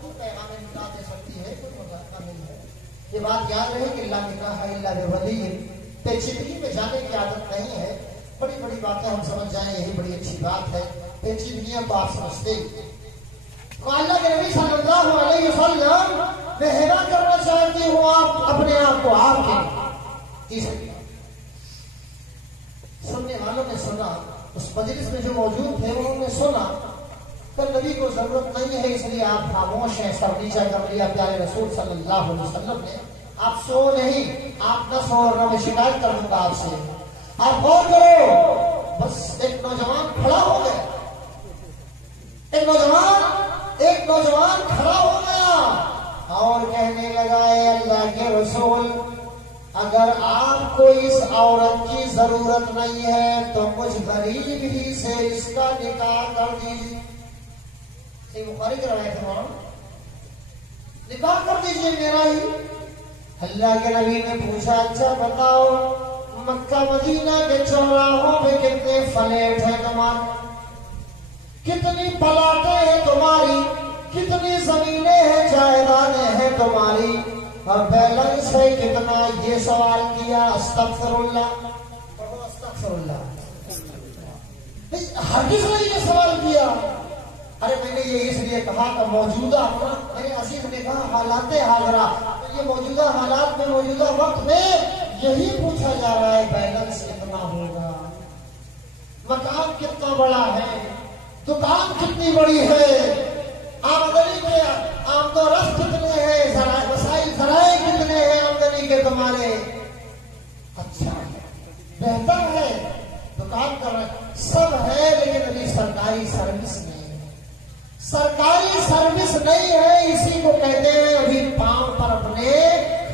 بھی پیغام نکاح دے سکتی ہے، کوئی مذاق نہیں ہے۔ یہ بات یاد رہے کہ لا نکاح الا بولی، پیچیدگی میں جانے کی عادت نہیں ہے۔ بڑی بڑی باتیں ہم سمجھ جائیں یہی بڑی اچھی بات ہے، پیچیدگیاں تو آپ سمجھتے ہی۔ تو اللہ کے نبی صلی اللہ علیہ وسلم میں ہیبا کرنا چاہتی ہوں آپ اپنے آپ کو آپ کے تیسری بات۔ سننے والوں نے سنا، اس مجلس میں جو موجود تھے انہوں نے سنا، پر نبی کو ضرورت نہیں ہے اس لیے آپ خاموش ہیں، سر نیچا کر لیا پیارے رسول صلی اللہ علیہ وسلم نے۔ آپ سو نہیں، آپ نہ سو اور نہ میں شکایت کر دوں گا آپ سے، آپ غور کرو۔ بس ایک نوجوان کھڑا ہو گیا، ایک نوجوان کھڑا ہو گیا اور کہنے لگا اے اللہ کے رسول، اگر آپ کو اس عورت کی ضرورت نہیں ہے تو مجھ غریب ہی سے اس کا نکاح کر دیجیے۔ بخاری کی روایت ہے، نکاح کر دیجیے میرا ہی۔ اللہ کے نبی نے پوچھا اچھا بتاؤ مکہ مدینہ کے چوراہوں پہ کتنے فلیٹ ہیں تمہارے، کتنی پلاٹیں ہیں تمہاری، کتنی زمینیں ہیں، جائیدادیں ہیں تمہاری، اور بیلنس ہے کتنا؟ یہ سوال کیا۔ استغفر اللہ، پڑھو استغفر اللہ۔ ہرگز نے یہ سوال کیا۔ ارے میں نے یہ اس لیے کہا کہ موجودہ میرے عزیز نے کہا حالات حاضرہ، تو یہ موجودہ حالات میں موجودہ وقت میں یہی پوچھا جا رہا ہے بیلنس کتنا ہوگا، مکان کتنا بڑا ہے، دکان کتنی بڑی ہے، آمدنی کے آمد و رفت کتنے ہیں، وسائل ذرائع کتنے ہیں آمدنی کے تمہارے۔ اچھا بہتر ہے، دکان کا سب ہے لیکن ابھی سرکاری سروس نہیں، سرکاری سروس نہیں ہے، اسی کو کہتے ہیں ابھی پاؤں پر اپنے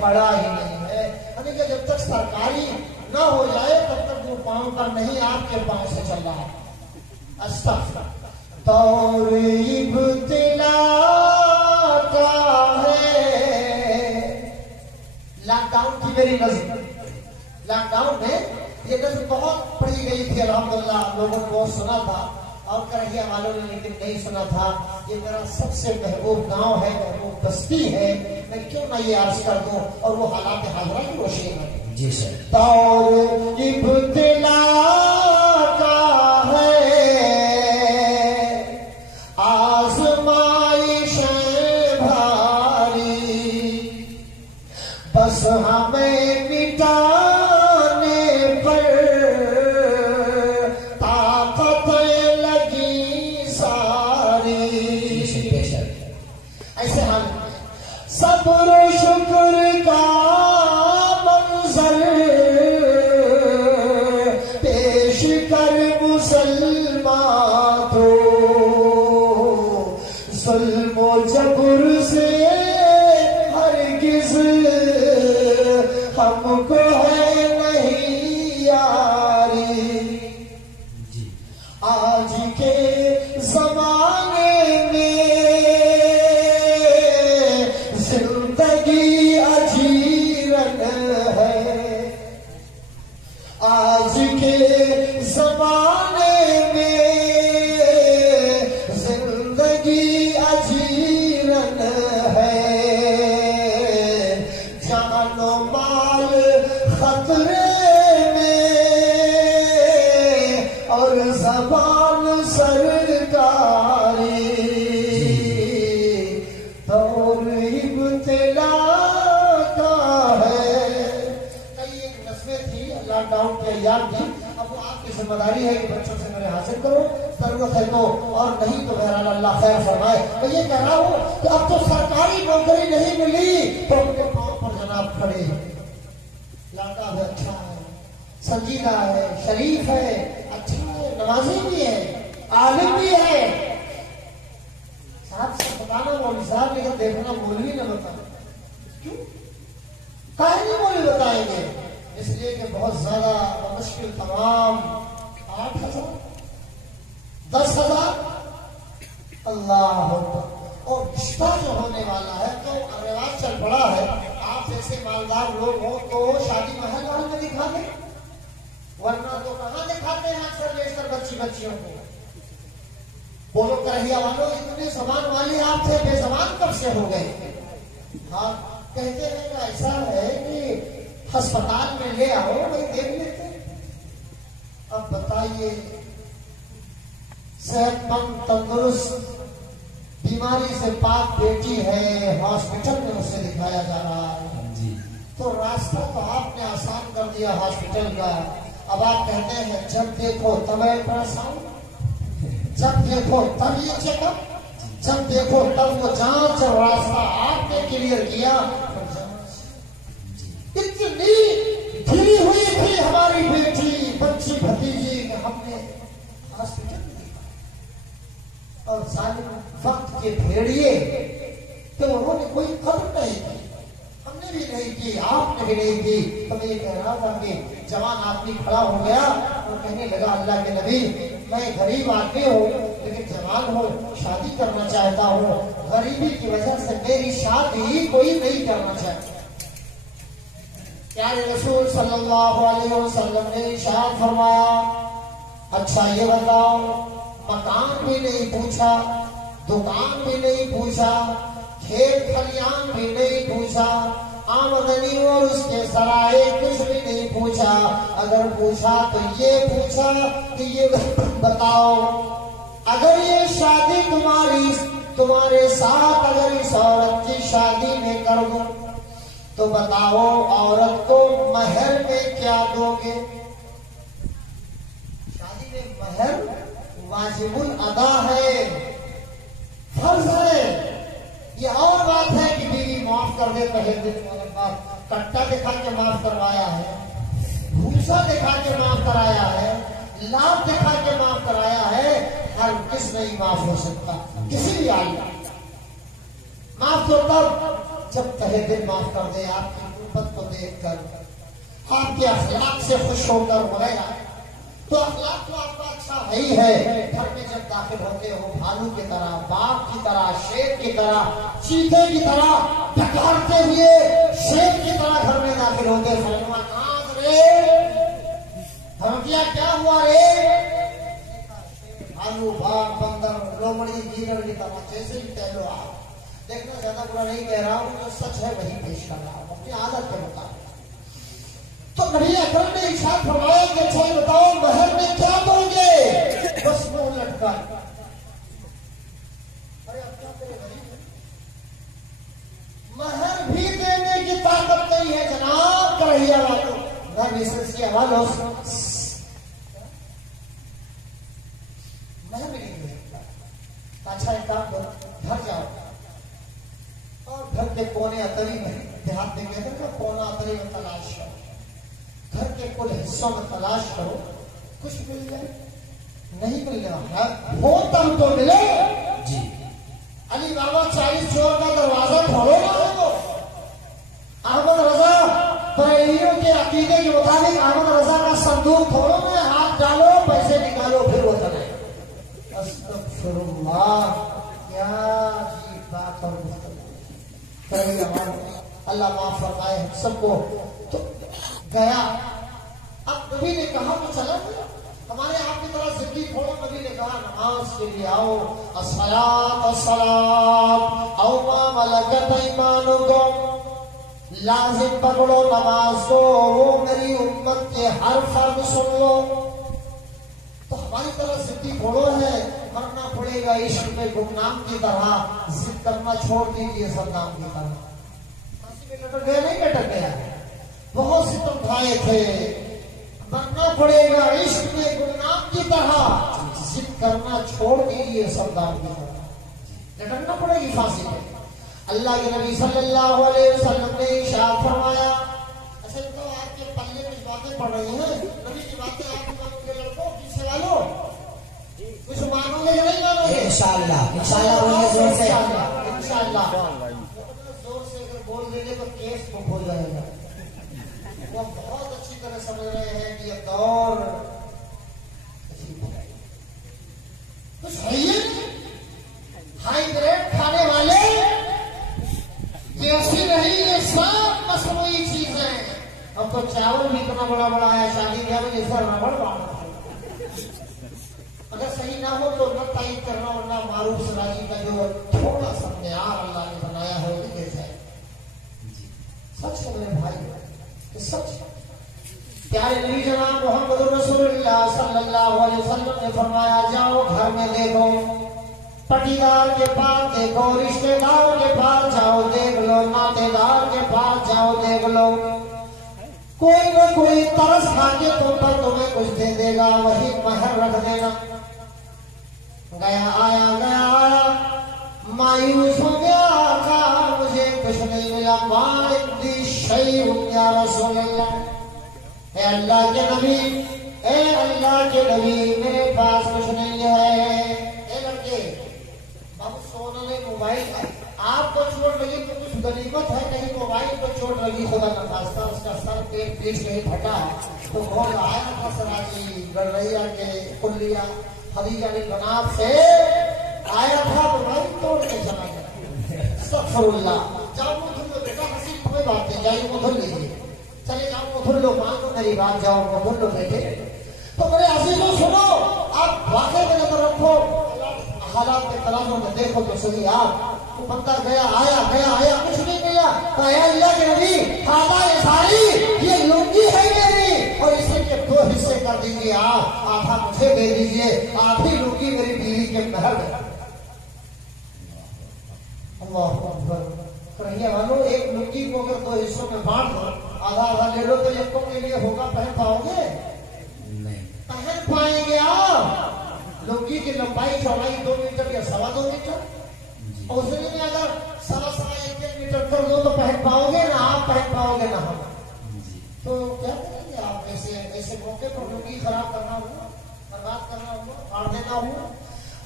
کھڑا ہی نہیں ہے۔ یعنی کہ جب تک سرکاری نہ ہو جائے تب تک وہ پاؤں پر نہیں آپ کے پاؤں سے چل رہا ہے۔ استغفر۔ دور ابتلا کا ہے، لاک ڈاؤن کی میری نظر، لاک ڈاؤن میں یہ نظر بہت پڑھی گئی تھی، الحمدللہ لوگوں نے بہت سنا تھا، اور کرہیا والوں نے لیکن نہیں سنا تھا۔ یہ میرا سب سے محبوب گاؤں ہے، محبوب بستی ہے، میں کیوں نہ یہ عرض کر دوں اور وہ حالات حاضرہ کی روشنی میں۔ جی سر۔ دور ابتلا کا ہے، آزمائش بھاری، بس ہمیں مٹانے پر طاقت لگی ساری۔ ایسے حال صبر و شکر کا منظر پیش کر مسلمان تو ظلم و جبر لاک ڈاؤن کے ایام تھی، اب وہ آپ کی ذمہ داری ہے کہ بچوں سے میرے حاصل کرو، ضرورت ہے تو، اور نہیں تو بہرحال اللہ خیر فرمائے۔ میں یہ کہہ رہا ہوں کہ اب تو سرکاری نوکری نہیں ملی تو ان کے پاؤں پر جناب کھڑے، لڑکا بھی اچھا ہے، سنجیدہ ہے، شریف ہے، اچھا ہے، نمازی بھی ہے، عالم بھی ہے، صاحب سے بتانا مولوی صاحب، لیکن دیکھنا مولوی نہ بتا، کیوں کہیں نہیں مولوی بتائیں گے؟ اس لیے کہ بہت زیادہ مشکل تمام 8,000 10,000 اللہ اور رشتہ جو ہونے والا ہے تو رواج چل پڑا ہے، آپ جیسے مالدار لوگ ہوں تو شادی محل محل میں دکھا دیں، ورنہ تو کہاں دکھاتے ہیں اکثر بیشتر بچیوں کو۔ بولو کرہیا والوں، اتنے زبان والے آپ سے بے زبان کب سے ہو گئے؟ ہاں کہتے ہیں کہ ایسا ہے کہ ہسپتال میں لے آؤ وہی دیکھ لیتے۔ اب بتائیے، صحت مند تندرست بیماری سے پاک بیٹی ہے، ہاسپٹل میں اسے دکھایا جا رہا ہے، تو راستہ تو آپ نے آسان کر دیا ہاسپٹل کا۔ اب آپ کہتے ہیں جب دیکھو تب الٹراساؤنڈ، جب دیکھو تب یہ چیک اپ، جب دیکھو تب وہ جانچ، اور راستہ آپ نے کلیئر کیا۔ اتنی بھری ہوئی تھی ہماری بیٹی، بچی بھتیجی، کہ ہم نے ہاسپٹل میں دیکھا، اور ظالم وقت کے بھیڑیے تو انہوں نے کوئی قدر نہیں کی، ہم نے بھی نہیں کی، آپ نے بھی نہیں کی۔ تو میں یہ کہہ رہا تھا کہ جوان آدمی کھڑا ہو گیا اور کہنے لگا اللہ کے نبی، میں غریب آدمی ہوں لیکن جوان ہوں، شادی کرنا چاہتا ہوں، غریبی کی وجہ سے میری شادی کوئی نہیں کرنا چاہتا۔ پیارے رسول صلی اللہ علیہ وسلم نے ارشاد فرمایا، اچھا یہ بتاؤ، مکان بھی نہیں پوچھا، دکان بھی نہیں پوچھا، کھیت کھلیان بھی نہیں پوچھا، آمدنی اور اس کے ذرائع کچھ بھی نہیں پوچھا، اگر پوچھا تو یہ پوچھا کہ یہ بتاؤ، اگر یہ شادی تمہارے ساتھ اگر اس عورت کی شادی میں کر دوں تو بتاؤ عورت کو مہر میں کیا دو گے؟ شادی میں مہر واجب الادا ہے، فرض ہے۔ یہ اور بات ہے کہ بیوی معاف کر دے پہلے دن، کٹا دکھا کے معاف کروایا ہے، بھوسا دکھا کے معاف کرایا ہے، لاب دکھا کے معاف کرایا ہے، ہر کس نہیں معاف ہو سکتا کسی بھی عالم۔ معاف تو تب جب پہلے دن معاف کر دے، آپ کی قربت کو دیکھ کر، آپ کے اخلاق سے خوش ہو کر وغیرہ، تو اخلاق تو آپ کا اچھا ہی ہے۔ گھر میں جب داخل ہوتے ہو بھالو کی طرح، باغ کی طرح، شیر کی طرح، چیتے کی طرح ڈکارتے ہوئے شیر کی طرح گھر میں داخل ہوتے، فرمایا رے دھمکیا کیا ہوا رے؟ بھالو، باغ، بندر، لومڑی، گیدڑ کی طرح جیسے بھی کہہ لو آپ، دیکھنا زیادہ برا نہیں کہہ رہا ہوں، جو سچ ہے وہی پیش کر رہا ہوں اپنی عادت کے مطابق۔ تو نبی اکرم نے ارشاد فرمایا کہ اچھا بتاؤ مہر میں کیا دو گے؟ بس منہ لٹکا، مہر بھی دینے کی طاقت نہیں ہے جناب کرہیا والوں، میں میسج کے حوالے مہر نہیں دے سکتا۔ اچھا ایک کام کرو، گھر جاؤ اور گھر کے کونے اتری میں، دیہات میں کہتے ہیں کہ کونا اتری میں تلاش کرو، گھر کے کل حصوں میں تلاش کرو، کچھ مل جائے، نہیں مل رہا ہو تب تو ملے۔ جی علی بابا 40 چور کا دروازہ کھولو گا وہ، احمد رضا بریلیوں کے عقیدے کے مطابق احمد رضا کا صندوق کھولو میں ہاتھ ڈالو، پیسے نکالو، پھر وہ چلے۔ استغفر اللہ، کیا عجیب بات اور اللہ معاف فرمائے ہم سب کو۔ تو گیا، اب نبی نے کہا تو چلا گیا، ہمارے آپ کی طرح زندگی کھولو، نبی نے کہا نماز کے لیے آؤ، الصلاۃ الصلاۃ او ما ملکت ایمانکم، لازم پکڑو نماز کو، وہ میری امت کے ہر فرد سن لو۔ تو ہماری طرح زندگی کھولو ہے، مرنا پڑے گا عشق میں گمنام کی طرح، ضد کرنا چھوڑ دیجیے سردام کی طرح۔ پھانسی میں لٹک گیا نہیں لٹک گیا، بہت ستم کھائے تھے، بننا پڑے گا عشق میں گمنام کی طرح، ضد کرنا چھوڑ دیجیے سردار کی طرح، لٹکنا پڑے گی پھانسی پہ۔ اللہ کے نبی صلی اللہ علیہ وسلم نے ارشاد فرمایا، اصل تو آپ کے پلے کچھ باتیں پڑھ رہی ہیں، نبی کی باتیں آپ کو مانو گے لڑکوں، پیچھے والوں کچھ مانو گے یا نہیں مانو گے؟ انشاءاللہ انشاءاللہ زور سے انشاءاللہ زور سے اگر بول دیں گے تو کیس بک ہو جائے گا۔ وہ بہت اچھی طرح سمجھ رہے ہیں کہ یہ دور کچھ ہے ہائی گریڈ کھانے والے ایسی نہیں، یہ سب مصنوعی چیزیں۔ اب تو چاول بھی اتنا بڑا بڑا ہے، شادی بیاہ میں جیسا ربڑ باندھا ہے، اگر صحیح نہ ہو تو نہ تائید کرنا، ورنہ معروف سراجی کا جو تھوڑا سا معیار اللہ نے بنایا ہے وہ کیسا ہے۔ سچ ہے میرے بھائی، یہ سچ ہے۔ پیارے نبی جناب محمد رسول اللہ صلی اللہ علیہ وسلم نے فرمایا، جاؤ گھر میں دیکھو، پٹیدار کے پاس دیکھو، رشتے دار کے پاس جاؤ دیکھ لو، ناطے دار کے پاس جاؤ دیکھ لو، کوئی نہ کوئی ترس کھا کے تم پر تمہیں کچھ دے دے گا، وہی مہر رکھ دینا۔ گیا آیا مایوس ہو گیا، کہا مجھے کچھ نہیں ملا، ما عندی شیء یا رسول اللہ، اے اللہ کے نبی، اے اللہ کے نبی، میرے پاس کچھ نہیں ہے۔ اے لڑکے، بابو سونا نے موبائل آپ کو چوٹ لگی تو کچھ غنیمت ہے، کہیں موبائل کو چوٹ لگی خدا نہ خواستہ، اس کا سر پیٹ کہیں پھٹا تو بول آیا تھا سراجی گڑریا کے کلیا خدیجہ نے جناب سے آیا تھا، موبائل توڑ کے چلا گیا۔ استغفر اللہ۔ جاؤ منہ دھل لو بیٹا، ہنسی کوئی بات نہیں، جائیے منہ دھل لیجیے، چلے جاؤ منہ دھل لو، مانو میری بات، جاؤ منہ دھل لو بیٹے۔ تو میرے عزیزوں سنو، آپ واقعے میں نظر رکھو، حالات کے ترازو میں دیکھو تو صحیح۔ آپ وہ بندہ گیا آیا کچھ نہیں ملا، کہا اے اللہ کے نبی، آدھا یہ ساری یہ لنگی ہے میری، اور اسے کے دو حصے کر دیجیے، آپ آدھا مجھے دے دیجیے، آدھی لنگی میری بیوی کے مہر میں۔ اللہ اکبر۔ کہیے والو، ایک لنگی کو اگر دو حصوں میں بانٹ دو، آدھا آدھا لے لو، تو یکوں کے لیے ہوگا، پہن پاؤ گے؟ پہن پائیں گے آپ؟ لنگی کی لمبائی چوڑائی 2 میٹر یا 2.25 میٹر، اور اس میں اگر 1.25 میٹر کر دو تو پہن پاؤ گے نہ آپ، پہن پاؤ گے نہ ہم۔ تو کیا کریں گے آپ؟ ایسے موقع پر لنگی خراب کرنا ہوا، برباد کرنا ہوا، پھاڑ دینا ہوا۔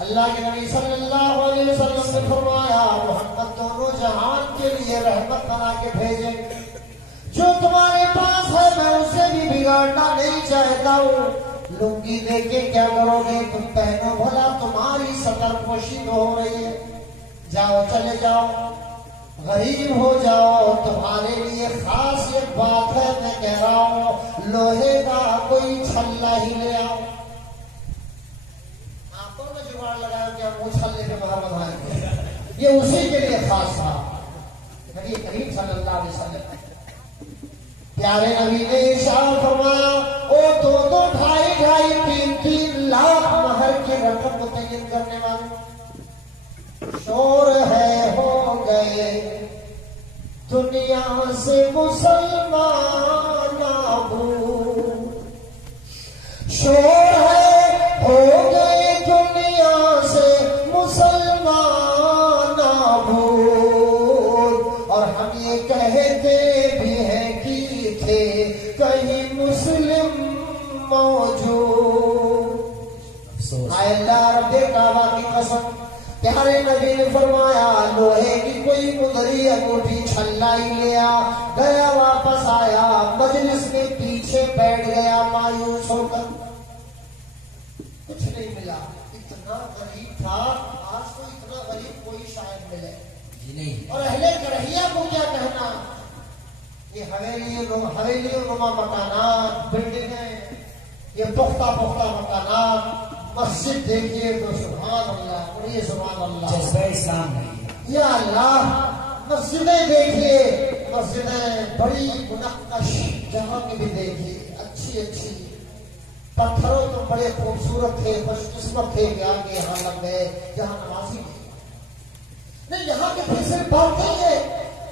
اللہ کے نبی صلی اللہ علیہ وسلم نے فرمایا، محمد دونوں جہان کے لیے رحمت بنا کے بھیجے، جو تمہارے پاس ہے میں اسے بھی بگاڑنا نہیں چاہتا ہوں۔ لنگی دے کے کیا کرو گے؟ تم پہنو بھلا، تمہاری سطر پوشی تو ہو رہی ہے، جاؤ چلے جاؤ، غریب ہو جاؤ، تمہارے لیے خاص ایک بات ہے، میں کہہ رہا ہوں، لوہے کا کوئی چھلا ہی لے آؤ۔ آنکھوں میں جگاڑ لگایا کہ ہم وہ چھلے پہ باہر بنائیں گے، یہ اسی کے لیے خاص تھا۔ نبی کریم صلی اللہ علیہ وسلم پیارے نبی نے ارشاد فرمایا، او 2-2 2.5 3 لاکھ مہر کی رقم متعین کرنے والے شور ہے ہو گئے دنیا سے مسلمان نابود، شور ہے ہو گئے دنیا سے مسلمان نابود، اور ہم یہ کہتے بھی ہیں کہ تھے کہیں مسلم موجود۔ اے اللہ رب کعبہ کی قسم، پیارے نبی نے فرمایا، لوہے کی کوئی مدری انگوٹھی چھلا ہی لیا، گیا واپس آیا، مجلس میں پیچھے بیٹھ گیا مایوس ہو کر، کچھ نہیں ملا، اتنا غریب تھا، آج تو اتنا غریب کوئی شاید ملے نہیں۔ اور اہل کرہیہ کو کیا کہنا، یہ حویلیوں نما مکانات، بلڈنگیں، یہ پختہ مکانات، مسجد دیکھیے تو سبحان اللہ، پڑھیے سبحان اللہ، جذبہ اسلام نہیں، یا اللہ، مسجدیں دیکھیے، مسجدیں بڑی منقش، جہاں کی بھی دیکھیے اچھی، پتھروں تو بڑے خوبصورت تھے، خوش قسمت تھے کہ آپ کے یہاں لگ گئے، جہاں نمازی نہیں، یہاں کے پھر صرف بات نہیں ہے،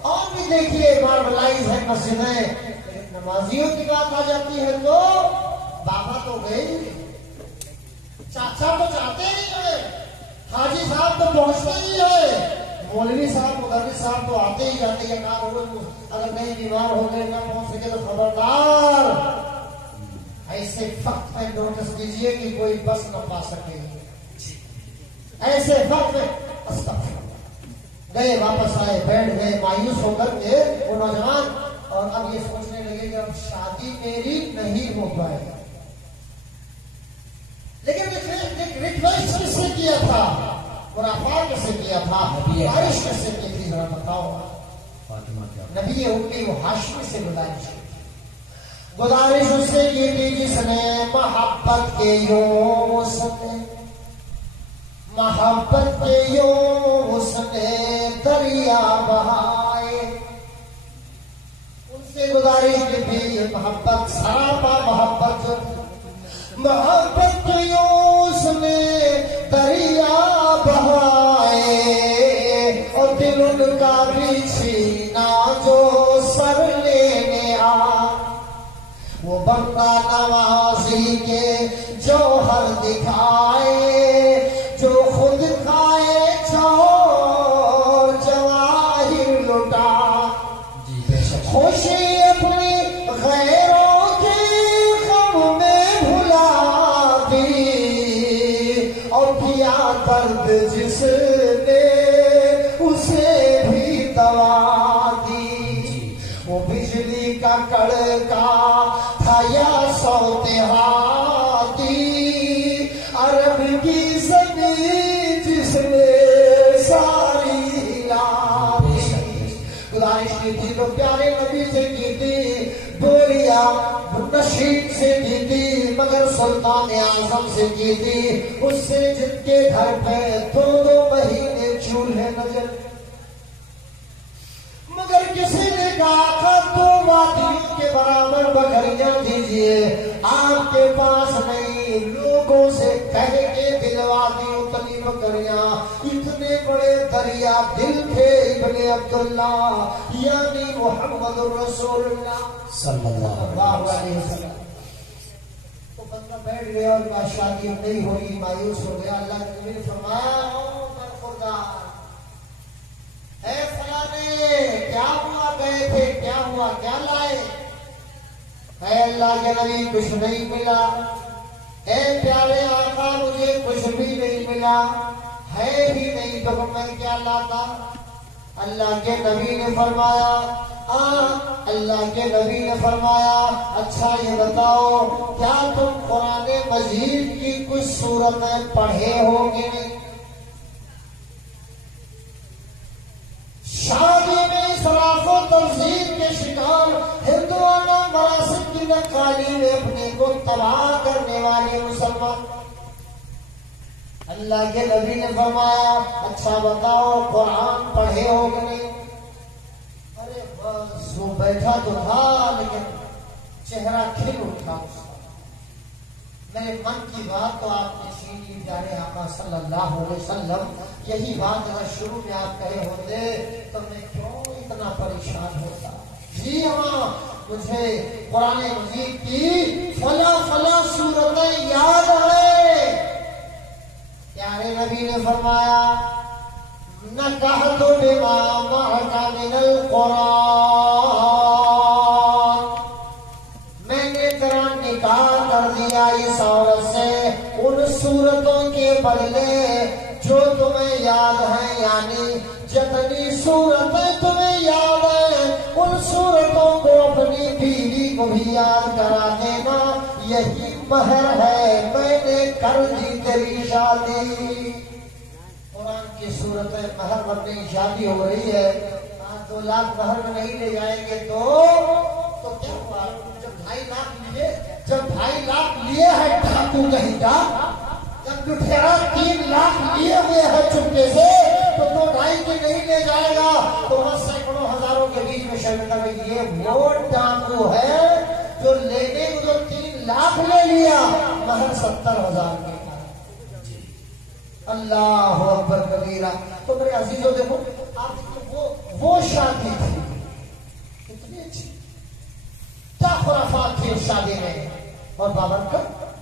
اور بھی دیکھیے ماربلائز ہے مسجدیں، نمازیوں کی بات آ جاتی ہے تو تو گئے چاچا تو جاتے نہیں ہے حاجی صاحب تو پہنچتے نہیں ہے مولوی صاحب مدرس صاحب تو آتے ہی جاتے ہیں اگر نہیں بیمار ہو گئے نہ پہنچ سکے تو خبردار ایسے وقت میں نوٹس دیجیے کہ کوئی بس نہ پا سکے ایسے وقت میں گئے واپس آئے بیٹھ گئے مایوس ہو کر کے وہ نوجوان اور اب یہ سوچنے لگے کہ اب شادی میری نہیں ہو پائے لیکن ریکویسٹ کس سے کیا تھا مرافعہ کس سے کیا تھا بارش کس سے کی تھی ذرا بتاؤ نبی امی و ہاشمی سے گزارش اس سے کی تھی جس نے محبت کے یوم اس نے دریا بہائے ان سے گزارش کی تھی محبت سراپا محبت کے اس نے دریا بہائے اور دل ان کا بھی چھینا جو سر لینے وہ بندہ نوازی کے جوہر دکھائے جو خود کھائے چور جواہر لٹا خوشی اپنی غیروں کی غم میں بھلا دی اور کیا درد جس نے اسے بھی دوا دی وہ بجلی کا کڑکا تھا یا سوتہا دی عرب کی زمین جس نے ساری ہلا دی گزارش کی تھی تو پیارے نبی سے کی تھی بولیا نشید سے کی تھی مگر سلطان اعظم سے کی تھی اس سے جن کے گھر پہ 2 مہینے چولہے نظر مگر کسی نے کہا تھا 2 وادیوں کے برابر بکریاں دیجئے آپ کے پاس نہیں لوگوں سے کہہ کے دلوا دی اتنی بکریاں اتنے بڑے دریا دل تھے ابن عبداللہ یعنی محمد رسول اللہ صلی اللہ علیہ وسلم تو بندہ بیٹھ گیا اور شادی نہیں ہوئی مایوس ہو گیا اللہ کے نبی نے فرمایا او برخوردار اے فلانے کیا ہوا گئے تھے کیا ہوا کیا لائے اے اللہ کے نبی کچھ نہیں ملا اے پیارے آقا مجھے کچھ بھی نہیں ملا ہے ہی نہیں تو میں کیا لاتا اللہ کے نبی نے فرمایا اللہ کے نبی نے فرمایا اچھا یہ بتاؤ کیا تم قرآن مجید کی کچھ سورتیں پڑھے ہو گے شادی میں اسراف و تبذیر کے شکار ہندوانہ مراسم کی نقالی میں اپنے کو تباہ کرنے والے مسلمان اللہ کے نبی نے فرمایا اچھا بتاؤ قرآن پڑھے ہو کہ نہیں ارے بس وہ بیٹھا تو تھا لیکن چہرہ کھل اٹھا اس کا میرے من کی بات تو آپ نے چھینی پیارے آقا صلی اللہ علیہ وسلم یہی بات اگر شروع میں آپ کہے ہوتے تو میں کیوں اتنا پریشان ہوتا جی ہاں مجھے قرآن مجید کی فلاں سورتیں یاد ہے پیارے نبی نے فرمایا نکحت بما معک من القرآن میں نے تیرا نکاح کر دیا اس عورت سے ان سورتوں کے بدلے جو تمہیں یاد ہیں یعنی جتنی صورتیں تمہیں یاد ہیں ان صورتوں کو اپنی بیوی کو بھی یاد کرا دینا یہی مہر ہے میں نے کر دی تیری شادی قرآن کی صورتیں مہر بننے شادی ہو رہی ہے 2 لاکھ مہر میں نہیں لے جائیں گے تو کیا ہوا جب 2.5 لاکھ لیے ہے ڈاکو کہیں کا جب لٹیرا 3 لاکھ لیے ہوئے ہیں چپکے سے تو 2.5 کے نہیں لے جائے گا تو وہاں سینکڑوں ہزاروں کے بیچ میں شرمندہ میں یہ وہ ڈاکو ہے جو لینے کو تو 3 لاکھ لے لیا مہر 70,000 کے اللہ اکبر کبیرہ تو میرے عزیزوں دیکھو آپ دیکھو وہ شادی تھی کتنی اچھی کیا خرافات تھی اس شادی میں اور بابرکت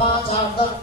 5, 8, 10,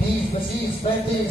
20, 25, 35,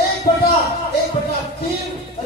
1/3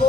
2